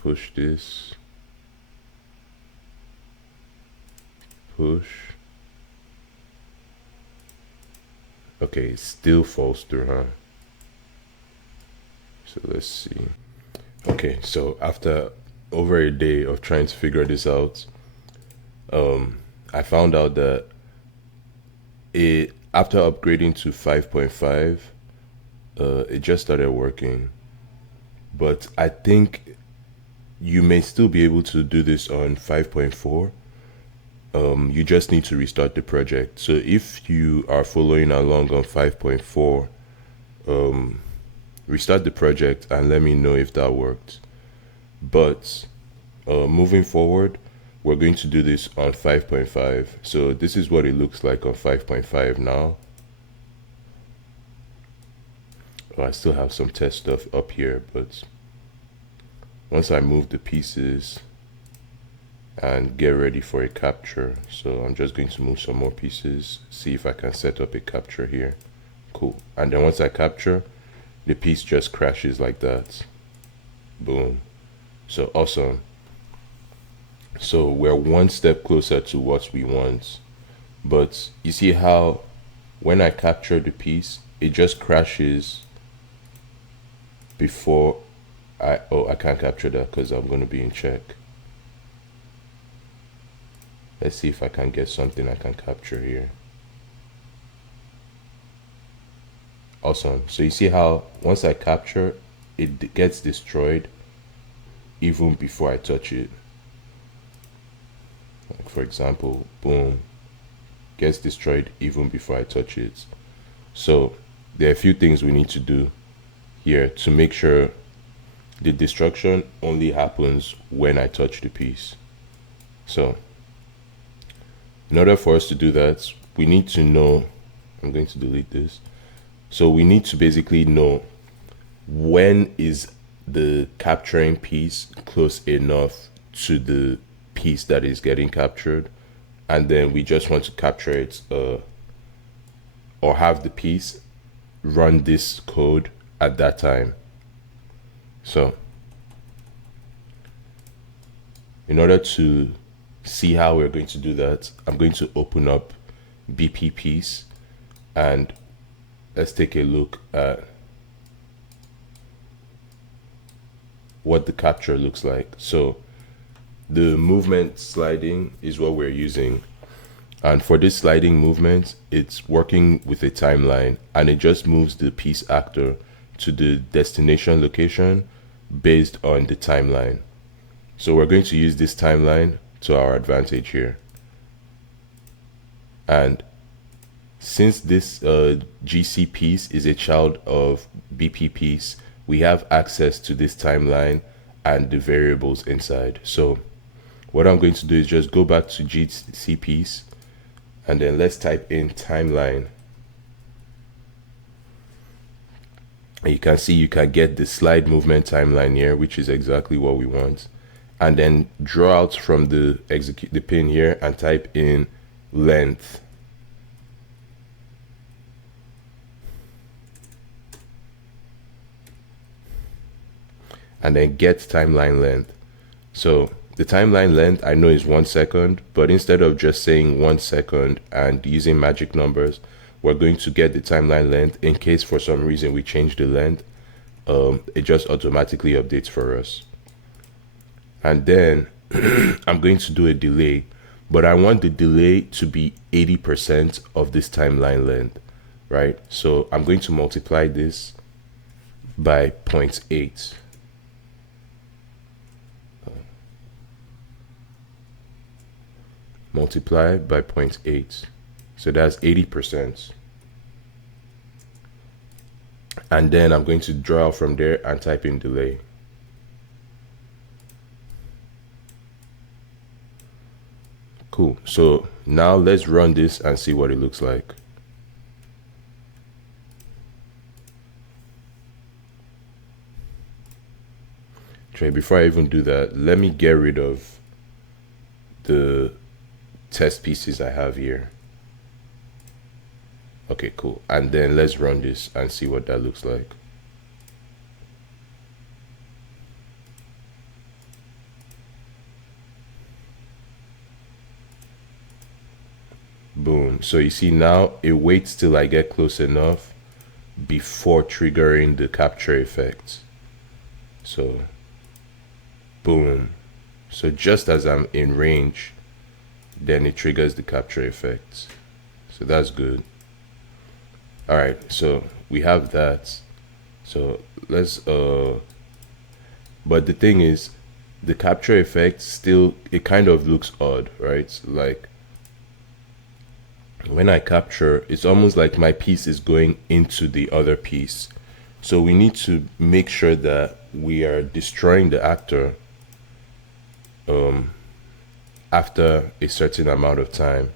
push, okay, it still falls through, huh? So let's see. Okay, so after over a day of trying to figure this out, I found out that after upgrading to 5.5, it just started working. But I think you may still be able to do this on 5.4. you just need to restart the project. So if you are following along on 5.4, restart the project and let me know if that worked. But moving forward, we're going to do this on 5.5. So this is what it looks like on 5.5 now. I still have some test stuff up here, but once I move the pieces and get ready for a capture, so I'm just going to move some more pieces, see if I can set up a capture here. Cool. And then once I capture, the piece just crashes like that. Boom. So awesome. So we're one step closer to what we want. But you see how when I capture the piece, it just crashes before I can't capture that because I'm going to be in check. Let's see if I can get something I can capture here. Awesome. So you see how once I capture, it gets destroyed even before I touch it. Like for example, boom, gets destroyed even before I touch it. So there are a few things we need to do here to make sure the destruction only happens when I touch the piece. So in order for us to do that, we need to know, I'm going to delete this. So we need to basically know when is the capturing piece close enough to the piece that is getting captured, and then we just want to capture it or have the piece run this code at that time. So in order to see how we're going to do that, I'm going to open up BP piece and let's take a look at what the capture looks like. So the movement sliding is what we're using. And for this sliding movement, it's working with a timeline and it just moves the piece actor to the destination location based on the timeline. So we're going to use this timeline to our advantage here. And since this GC piece is a child of BP piece, we have access to this timeline and the variables inside. So what I'm going to do is just go back to GC piece and then let's type in timeline. And you can see you can get the slide movement timeline here, which is exactly what we want. And then draw out from the execute the pin here and type in length. And then get timeline length. So the timeline length I know is 1 second, but instead of just saying 1 second and using magic numbers, we're going to get the timeline length in case for some reason we change the length. It just automatically updates for us. And then I'm going to do a delay, but I want the delay to be 80% of this timeline length, right? So I'm going to multiply this by 0.8. Multiply by 0.8. So that's 80%. And then I'm going to draw from there and type in delay. Cool. So now let's run this and see what it looks like. Okay, before I even do that, let me get rid of the test pieces I have here. Okay, cool. And then let's run this and see what that looks like. Boom. So you see now it waits till I get close enough before triggering the capture effect. So boom. So just as I'm in range, then it triggers the capture effect. So that's good. All right, so we have that. So let's but the thing is the capture effect still, it kind of looks odd, right? Like when I capture, it's almost like my piece is going into the other piece. So we need to make sure that we are destroying the actor after a certain amount of time.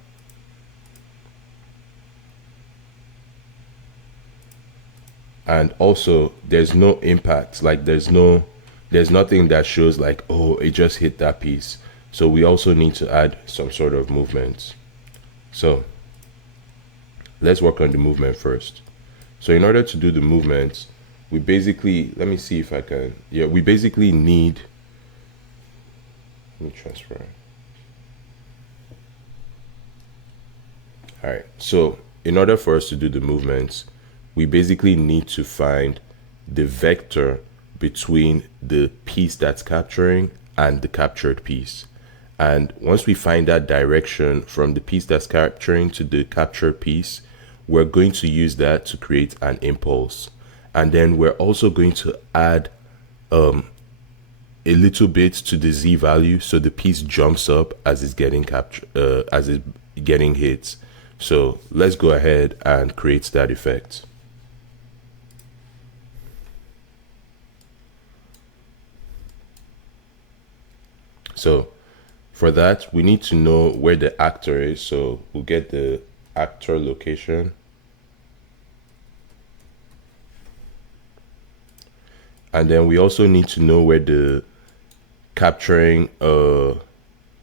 And also there's no impact, like there's nothing that shows like, oh, it just hit that piece. So we also need to add some sort of movement. So let's work on the movement first. So in order to do the movement, we basically, let me see if I can, yeah, we basically need, let me transfer. All right, so in order for us to do the movements, we basically need to find the vector between the piece that's capturing and the captured piece. And once we find that direction from the piece that's capturing to the captured piece, we're going to use that to create an impulse. And then we're also going to add a little bit to the z value so the piece jumps up as it's getting as it's getting hit. So let's go ahead and create that effect. So for that, we need to know where the actor is. So we'll get the actor location. And then we also need to know where the capturing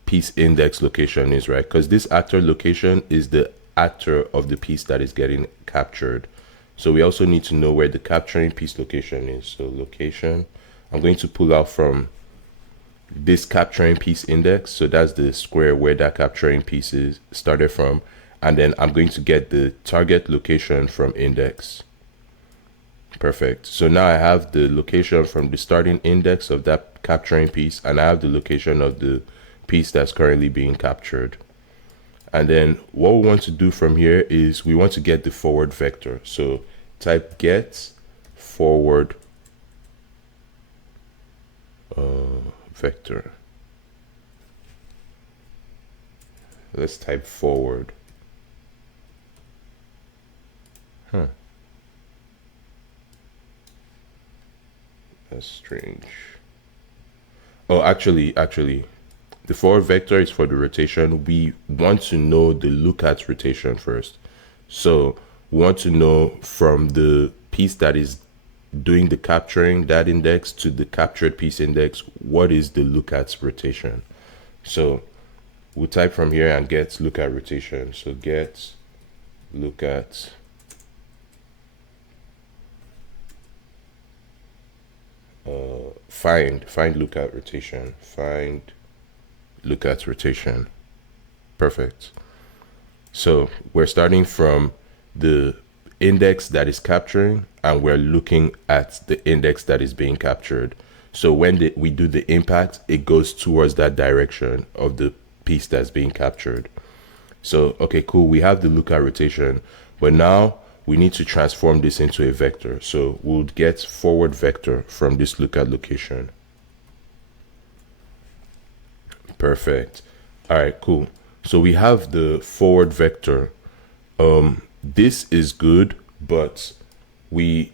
piece index location is, right? Because this actor location is the actor of the piece that is getting captured. So we also need to know where the capturing piece location is. So location, I'm going to pull out from this capturing piece index. So that's the square where that capturing piece is started from. And then I'm going to get the target location from index. Perfect. So now I have the location from the starting index of that capturing piece, and I have the location of the piece that's currently being captured. And then what we want to do from here is we want to get the forward vector. So type get forward vector. Let's type forward. That's strange. Oh, actually, the forward vector is for the rotation. We want to know the look at rotation first. So we want to know from the piece that is doing the capturing, that index, to the captured piece index, what is the look at rotation. So we'll type from here and get look at rotation. So get look at find look at rotation, find look at rotation. Perfect. So we're starting from the index that is capturing, and we're looking at the index that is being captured. So when we do the impact, it goes towards that direction of the piece that's being captured. So, okay, cool. We have the look at rotation, but now we need to transform this into a vector. So we'll get forward vector from this look at location. Perfect. All right, cool. So we have the forward vector. This is good, but we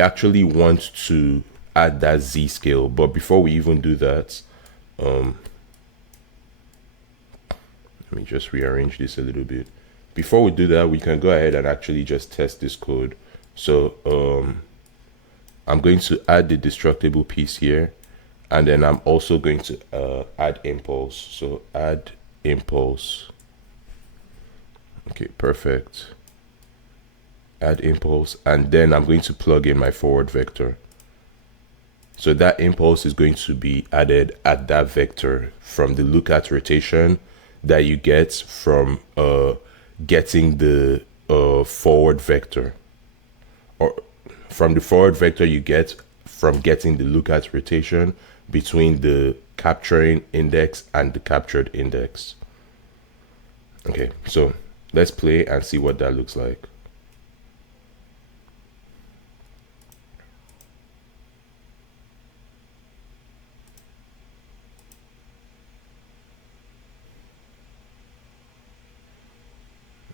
actually want to add that z scale. But before we even do that, let me just rearrange this a little bit. Before we do that, we can go ahead and actually just test this code. So I'm going to add the destructible piece here, and then I'm also going to add impulse. So add impulse. Okay, perfect. Add impulse, and then I'm going to plug in my forward vector. So that impulse is going to be added at that vector from the look at rotation that you get from getting the forward vector, or from the forward vector you get from getting the look at rotation between the capturing index and the captured index. Okay, so let's play and see what that looks like.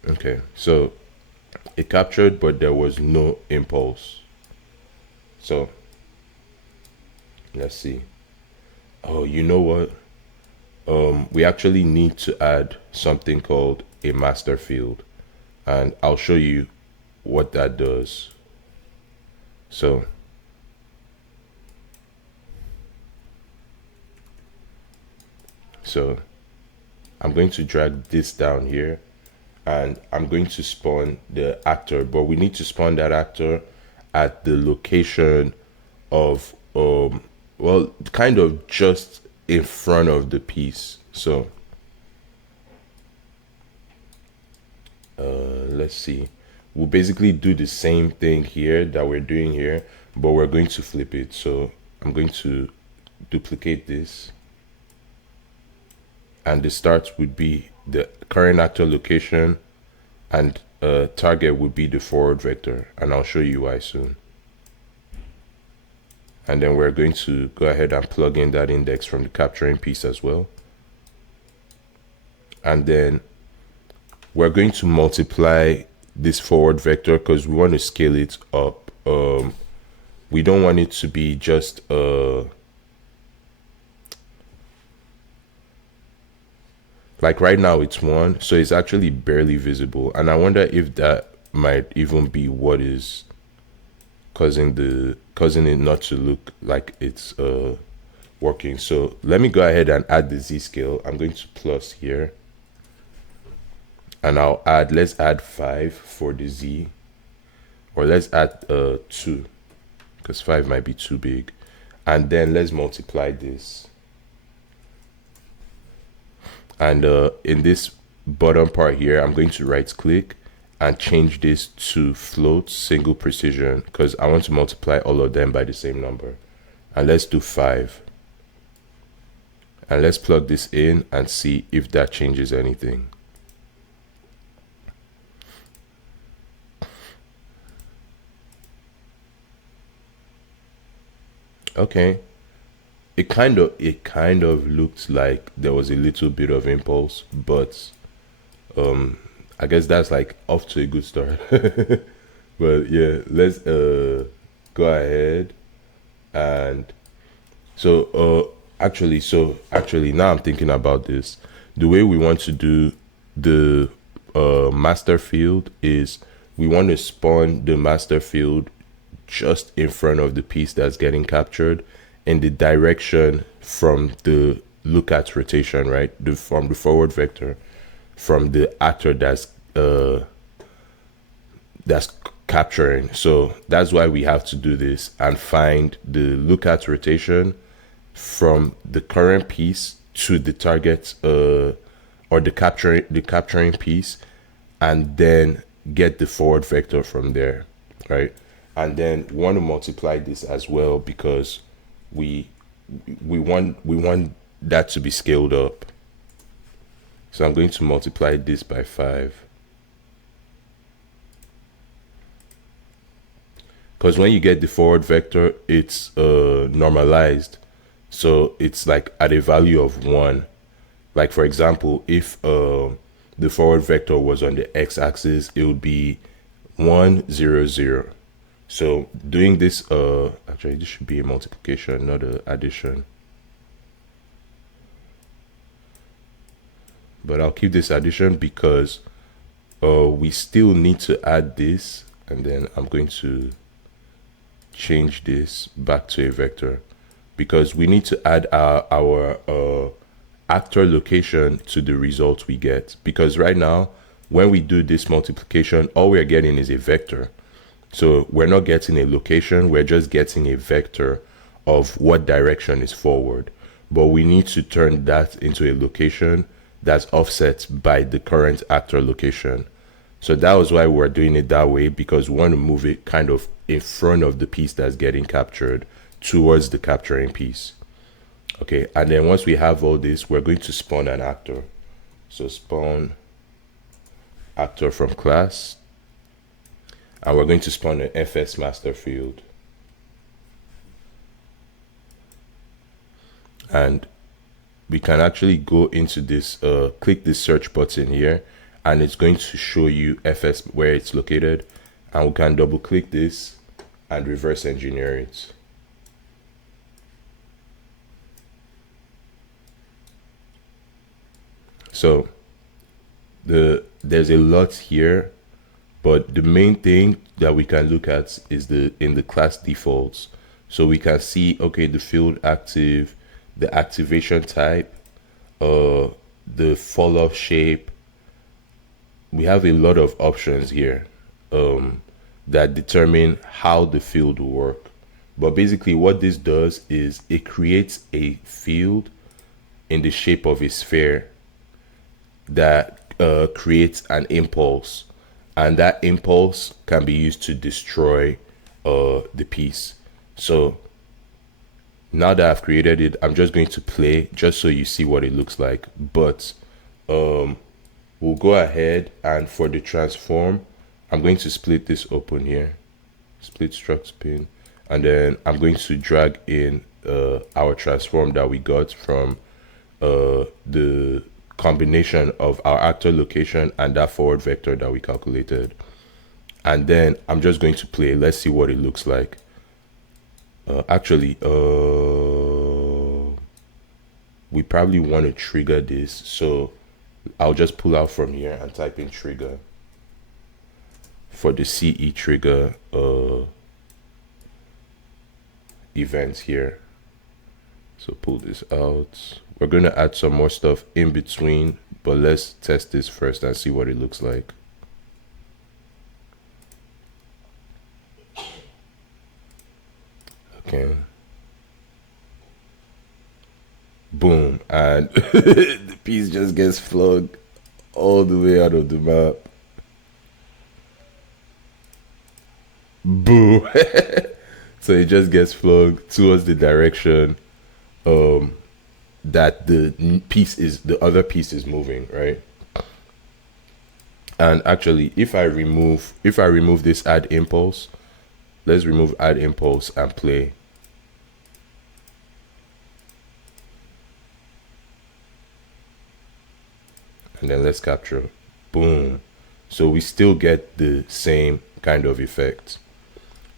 Okay, so it captured, but there was no impulse. So let's see. Oh, you know what? We actually need to add something called a master field, and I'll show you what that does. So, so I'm going to drag this down here, and I'm going to spawn the actor, but we need to spawn that actor at the location of well, kind of just in front of the piece. So let's see, we'll basically do the same thing here that we're doing here, but we're going to flip it. So I'm going to duplicate this, and the start would be the current actor location, and target would be the forward vector, and I'll show you why soon. And then we're going to go ahead and plug in that index from the capturing piece as well. And then we're going to multiply this forward vector because we want to scale it up. We don't want it to be just like right now it's 1, so it's actually barely visible, and I wonder if that might even be what is causing it not to look like it's working. So let me go ahead and add the Z scale. I'm going to plus here, and let's add 5 for the Z, or let's add 2 because 5 might be too big, and then let's multiply this. And in this bottom part here, I'm going to right click and change this to float single precision because I want to multiply all of them by the same number. And let's do 5. And let's plug this in and see if that changes anything. Okay. It kind of looked like there was a little bit of impulse, but I guess that's like off to a good start. But yeah, let's go ahead and actually now I'm thinking about this. The way we want to do the master field is we want to spawn the master field just in front of the piece that's getting captured in the direction from the look at rotation, right? From the forward vector, from the actor that's capturing. So that's why we have to do this and find the look at rotation from the current piece to the target or the capturing piece, and then get the forward vector from there, right? And then we want to multiply this as well because we want that to be scaled up. So I'm going to multiply this by 5. Because when you get the forward vector, it's normalized. So it's like at a value of 1. Like for example, if the forward vector was on the x-axis, it would be 1, 0, 0. So doing this, actually this should be a multiplication, not an addition. But I'll keep this addition because we still need to add this, and then I'm going to change this back to a vector because we need to add our actor location to the result we get, because right now when we do this multiplication, all we're getting is a vector. So we're not getting a location, we're just getting a vector of what direction is forward. But we need to turn that into a location that's offset by the current actor location. So that was why we're doing it that way, because we want to move it kind of in front of the piece that's getting captured towards the capturing piece. Okay, and then once we have all this, we're going to spawn an actor. So spawn actor from class, and we're going to spawn an FS master field. And we can actually go into this, click this search button here, and it's going to show you FS where it's located, and we can double click this and reverse engineer it. So there's a lot here, but the main thing that we can look at is in the class defaults. So we can see, okay, the field active, the activation type, the fall off shape. We have a lot of options here that determine how the field will work. But basically what this does is it creates a field in the shape of a sphere that creates an impulse, and that impulse can be used to destroy the piece. So now that I've created it, I'm just going to play just so you see what it looks like. But we'll go ahead, and for the transform, I'm going to split this open here, split struct pin, and then I'm going to drag in our transform that we got from the combination of our actor location and that forward vector that we calculated. And then I'm just going to play. Let's see what it looks like. Actually, we probably want to trigger this, so I'll just pull out from here and type in trigger for the CE trigger events here. So pull this out. We're going to add some more stuff in between, but let's test this first and see what it looks like. Okay. Boom. And the piece just gets flogged all the way out of the map. Boom. So it just gets flogged towards the direction that the other piece is moving, right? And actually, if I remove this add impulse, let's remove add impulse and play. And then let's capture. Boom. So we still get the same kind of effect.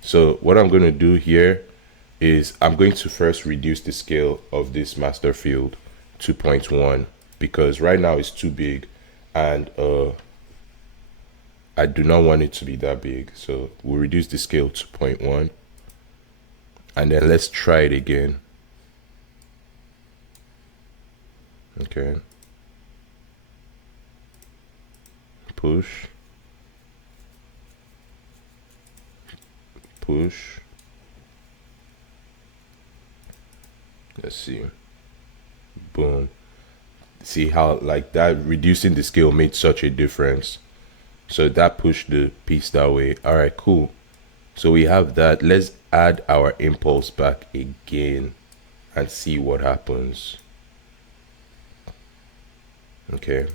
So what I'm going to do here is I'm going to first reduce the scale of this master field to 0.1, because right now it's too big, and I do not want it to be that big. So we'll reduce the scale to 0.1, and then let's try it again. Okay. Push. Push. Let's see. Boom. See how like that reducing the scale made such a difference. So that pushed the piece that way. All right, cool. So we have that. Let's add our impulse back again and see what happens. Okay.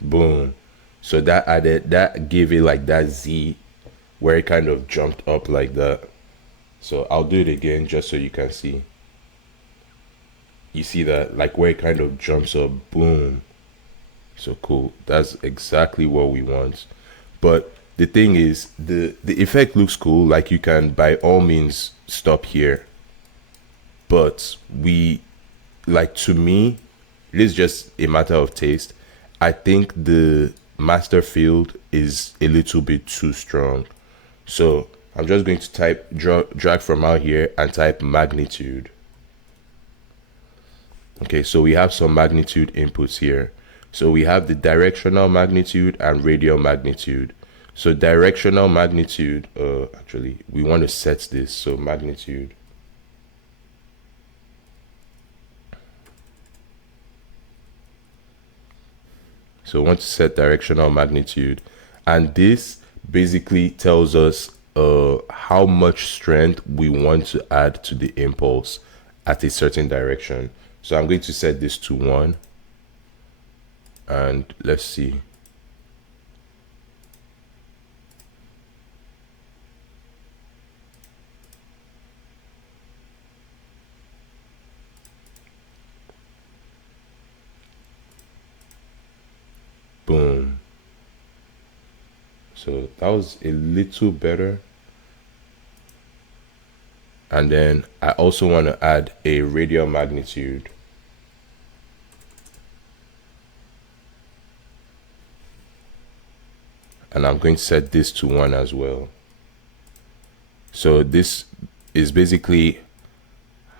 Boom. So that gave it like that Z where it kind of jumped up like that. So I'll do it again just so you can see. You see that like where it kind of jumps up. Boom. So cool. That's exactly what we want. But the thing is, the effect looks cool. Like you can by all means stop here. But to me, it is just a matter of taste. I think the master field is a little bit too strong. So I'm just going to drag from out here and type magnitude. Okay, so we have some magnitude inputs here. So we have the directional magnitude and radial magnitude. So directional magnitude, actually, we want to set this. So magnitude. So we want to set directional magnitude. And this basically tells us how much strength we want to add to the impulse at a certain direction. So I'm going to set this to 1. And let's see. Boom. So that was a little better. And then I also want to add a radial magnitude. And I'm going to set this to 1 as well. So this is basically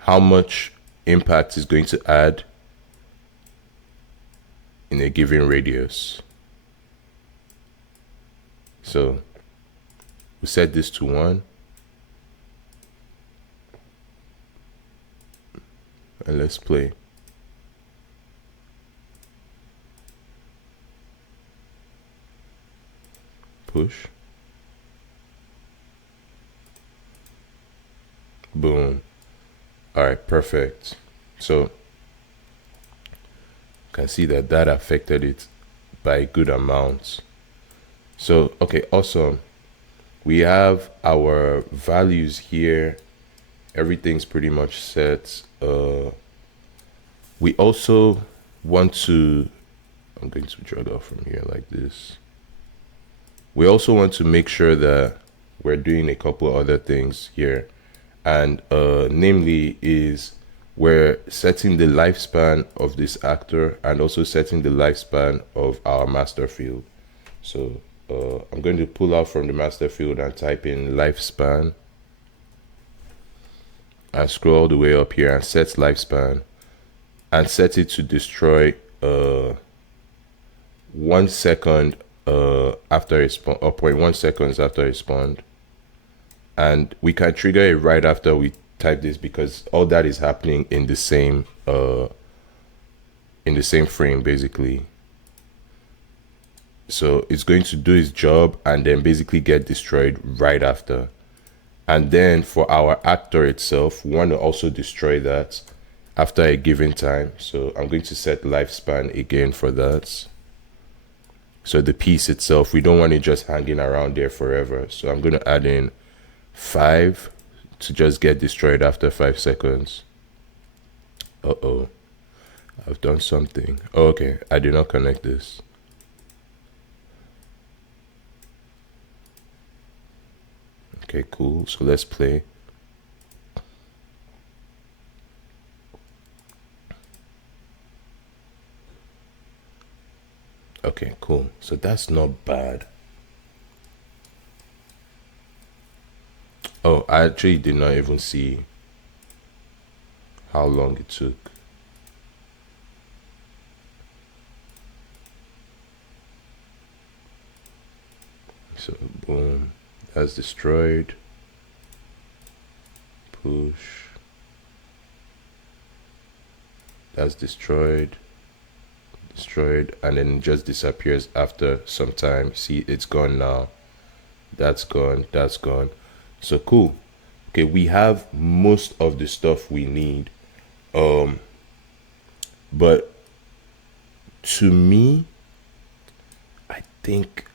how much impact is going to add in a given radius. So we set this to 1. And let's play. Push. Boom. All right, perfect. So you can see that that affected it by a good amount. So, okay, awesome. We have our values here. Everything's pretty much set. We also want to, I'm going to drag off from here like this. We also want to make sure that we're doing a couple other things here. And namely is we're setting the lifespan of this actor and also setting the lifespan of our master field. So I'm going to pull out from the master field and type in lifespan and scroll all the way up here and set lifespan and set it to destroy 1 second after it spawned, or 0.1 seconds after it spawned. And we can trigger it right after we type this because all that is happening in the same frame basically. So it's going to do its job and then basically get destroyed right after. And then for our actor itself, we want to also destroy that after a given time. So I'm going to set lifespan again for that. So the piece itself, we don't want it just hanging around there forever. So I'm going to add in 5 to just get destroyed after 5 seconds. Uh-oh. I've done something. Oh, okay. I did not connect this. Okay, cool. So let's play. Okay, cool. So that's not bad. Oh, I actually did not even see how long it took. So boom, that's destroyed. Push. That's destroyed. Destroyed, and then it just disappears after some time. See, it's gone now. That's gone. That's gone. So cool. Okay, we have most of the stuff we need. But to me, I think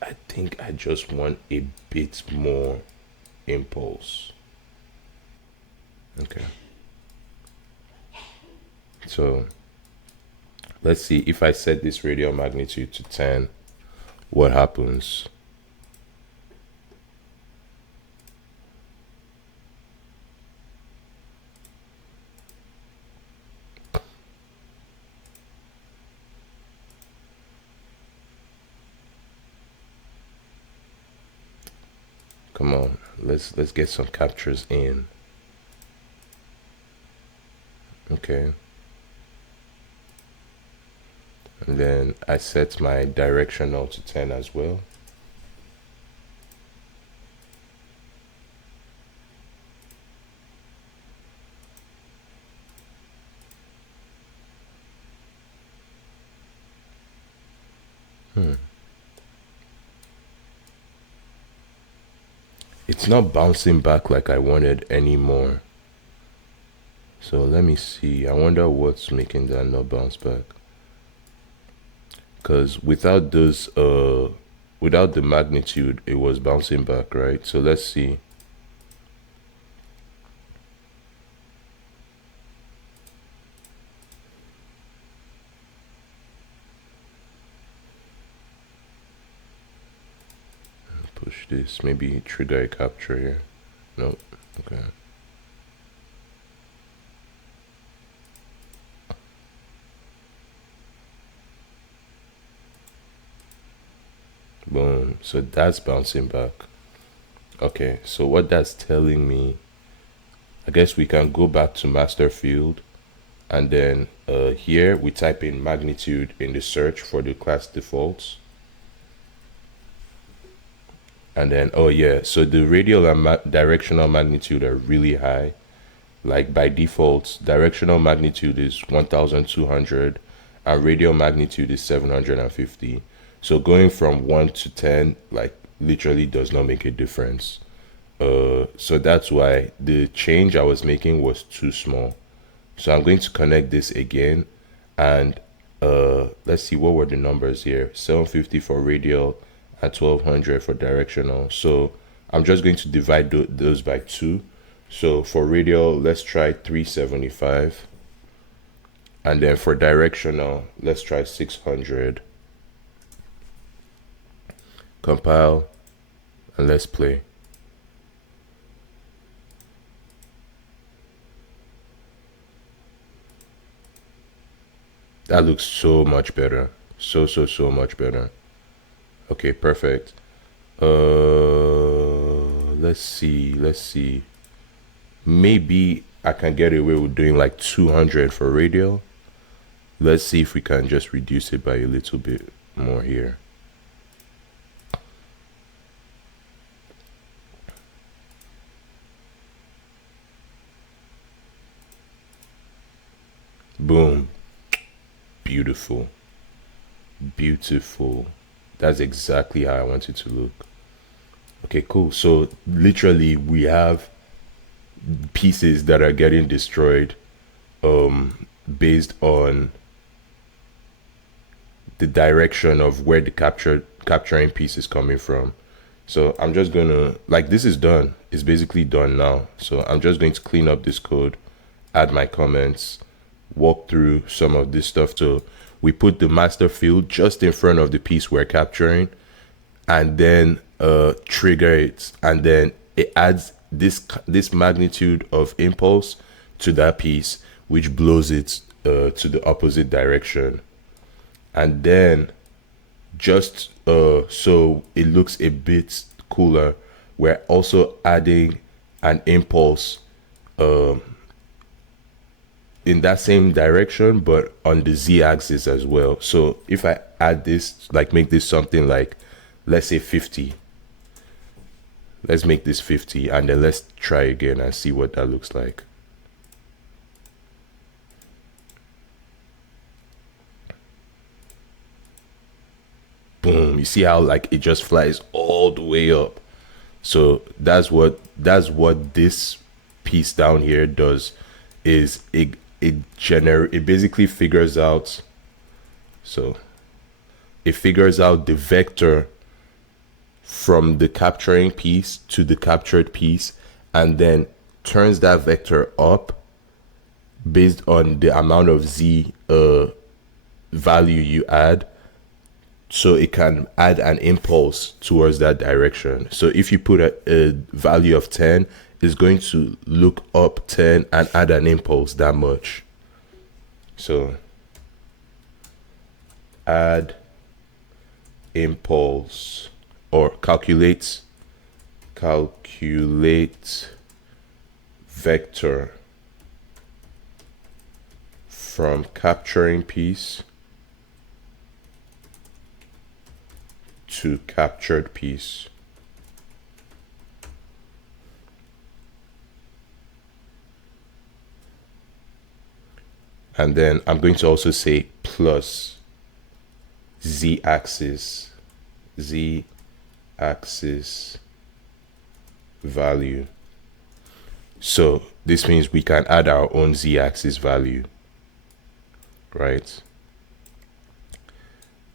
I just want a bit more impulse. Okay. So let's see if I set this radial magnitude to 10, what happens? Come on, let's get some captures in. Okay. And then I set my directional to 10 as well. It's not bouncing back like I wanted anymore. So let me see. I wonder what's making that not bounce back. Because without those, without the magnitude, it was bouncing back, right? So let's see. this. Maybe trigger a capture here. Nope. Okay. Boom. So that's bouncing back. Okay, so what that's telling me, I guess we can go back to master field, and then here we type in magnitude in the search for the class defaults. And then, oh yeah, so the radial and directional magnitude are really high. Like by default, directional magnitude is 1200 and radial magnitude is 750. So going from 1 to 10, like literally does not make a difference. So that's why the change I was making was too small. So I'm going to connect this again, and let's see, what were the numbers here? 750 for radial and 1200 for directional. So I'm just going to divide those by 2. So for radial, let's try 375. And then for directional, let's try 600. Compile, and let's play. That looks so much better. So much better. Okay, perfect. Let's see. Maybe I can get away with doing like 200 for radial. Let's see if we can just reduce it by a little bit more here. Boom. Beautiful. Beautiful. That's exactly how I want it to look. Okay, cool. So literally we have pieces that are getting destroyed based on the direction of where the capturing piece is coming from. So I'm just gonna, like, this is done. It's basically done now. So I'm just going to clean up this code, add my comments, walk through some of this stuff. So we put the master field just in front of the piece we're capturing, and then trigger it, and then it adds this magnitude of impulse to that piece, which blows it to the opposite direction. And then just so it looks a bit cooler, we're also adding an impulse in that same direction, but on the z-axis as well. So if I add this, like make this something like, let's say 50. Let's make this 50, and then let's try again and see what that looks like. Boom. You see how like it just flies all the way up. So that's what this piece down here does, is it basically figures out, so it figures out the vector from the capturing piece to the captured piece, and then turns that vector up based on the amount of z value you add, so it can add an impulse towards that direction. So if you put a value of 10, it's going to look up 10 and add an impulse that much. So add impulse, or calculate vector from capturing piece to captured piece. And then I'm going to also say plus z-axis value. So this means we can add our own z-axis value, right?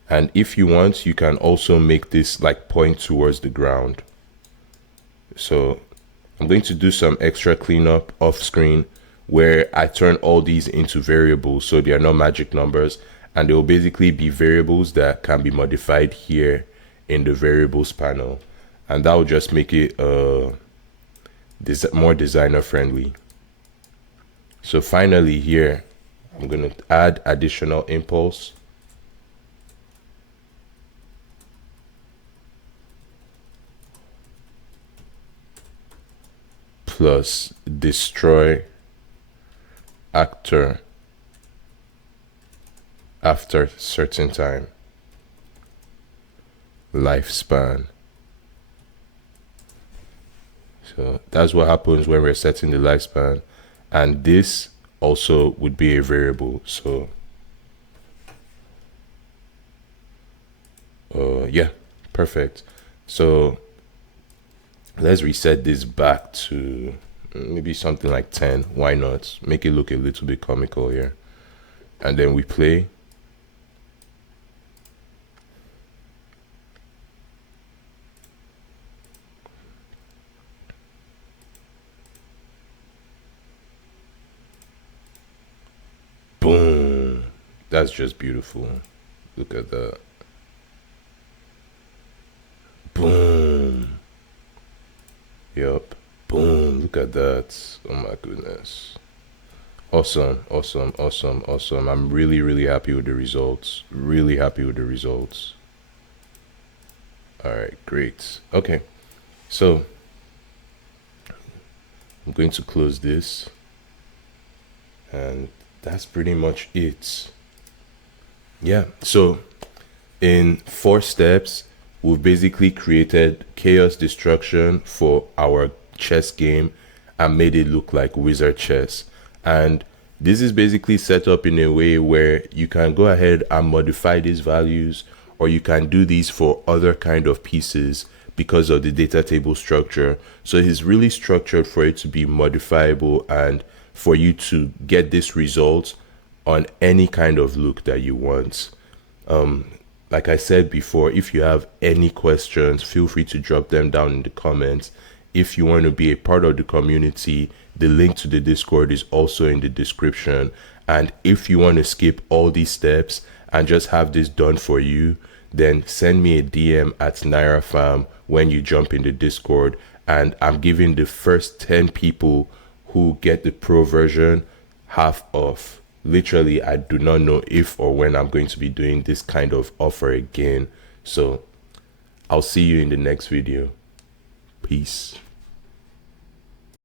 And if you want, you can also make this like point towards the ground. So I'm going to do some extra cleanup off screen where I turn all these into variables, so they are not magic numbers, and they will basically be variables that can be modified here in the variables panel. and that will just make it more designer friendly. So finally here, I'm going to add additional impulse. Plus destroy actor after certain time. Lifespan. So that's what happens when we're setting the lifespan. And this also would be a variable. So yeah, perfect. So let's reset this back to maybe something like 10. Why not? Make it look a little bit comical here. And then we play. Boom. That's just beautiful. Look at that. Boom. Yup. Boom. Look at that. Oh my goodness. Awesome. Awesome. Awesome. Awesome. I'm really, really happy with the results. Really happy with the results. All right. Great. Okay. So I'm going to close this. And that's pretty much it. Yeah. So in 4 steps, we've basically created chaos destruction for our chess game and made it look like wizard chess. And this is basically set up in a way where you can go ahead and modify these values, or you can do these for other kind of pieces because of the data table structure. So it's really structured for it to be modifiable and for you to get this result on any kind of look that you want. Like I said before, if you have any questions, feel free to drop them down in the comments. If you want to be a part of the community, the link to the Discord is also in the description. And if you want to skip all these steps and just have this done for you, then send me a DM at NairaFam when you jump in the Discord. And I'm giving the first 10 people who get the pro version half off. Literally, I do not know if or when I'm going to be doing this kind of offer again. So I'll see you in the next video. Peace.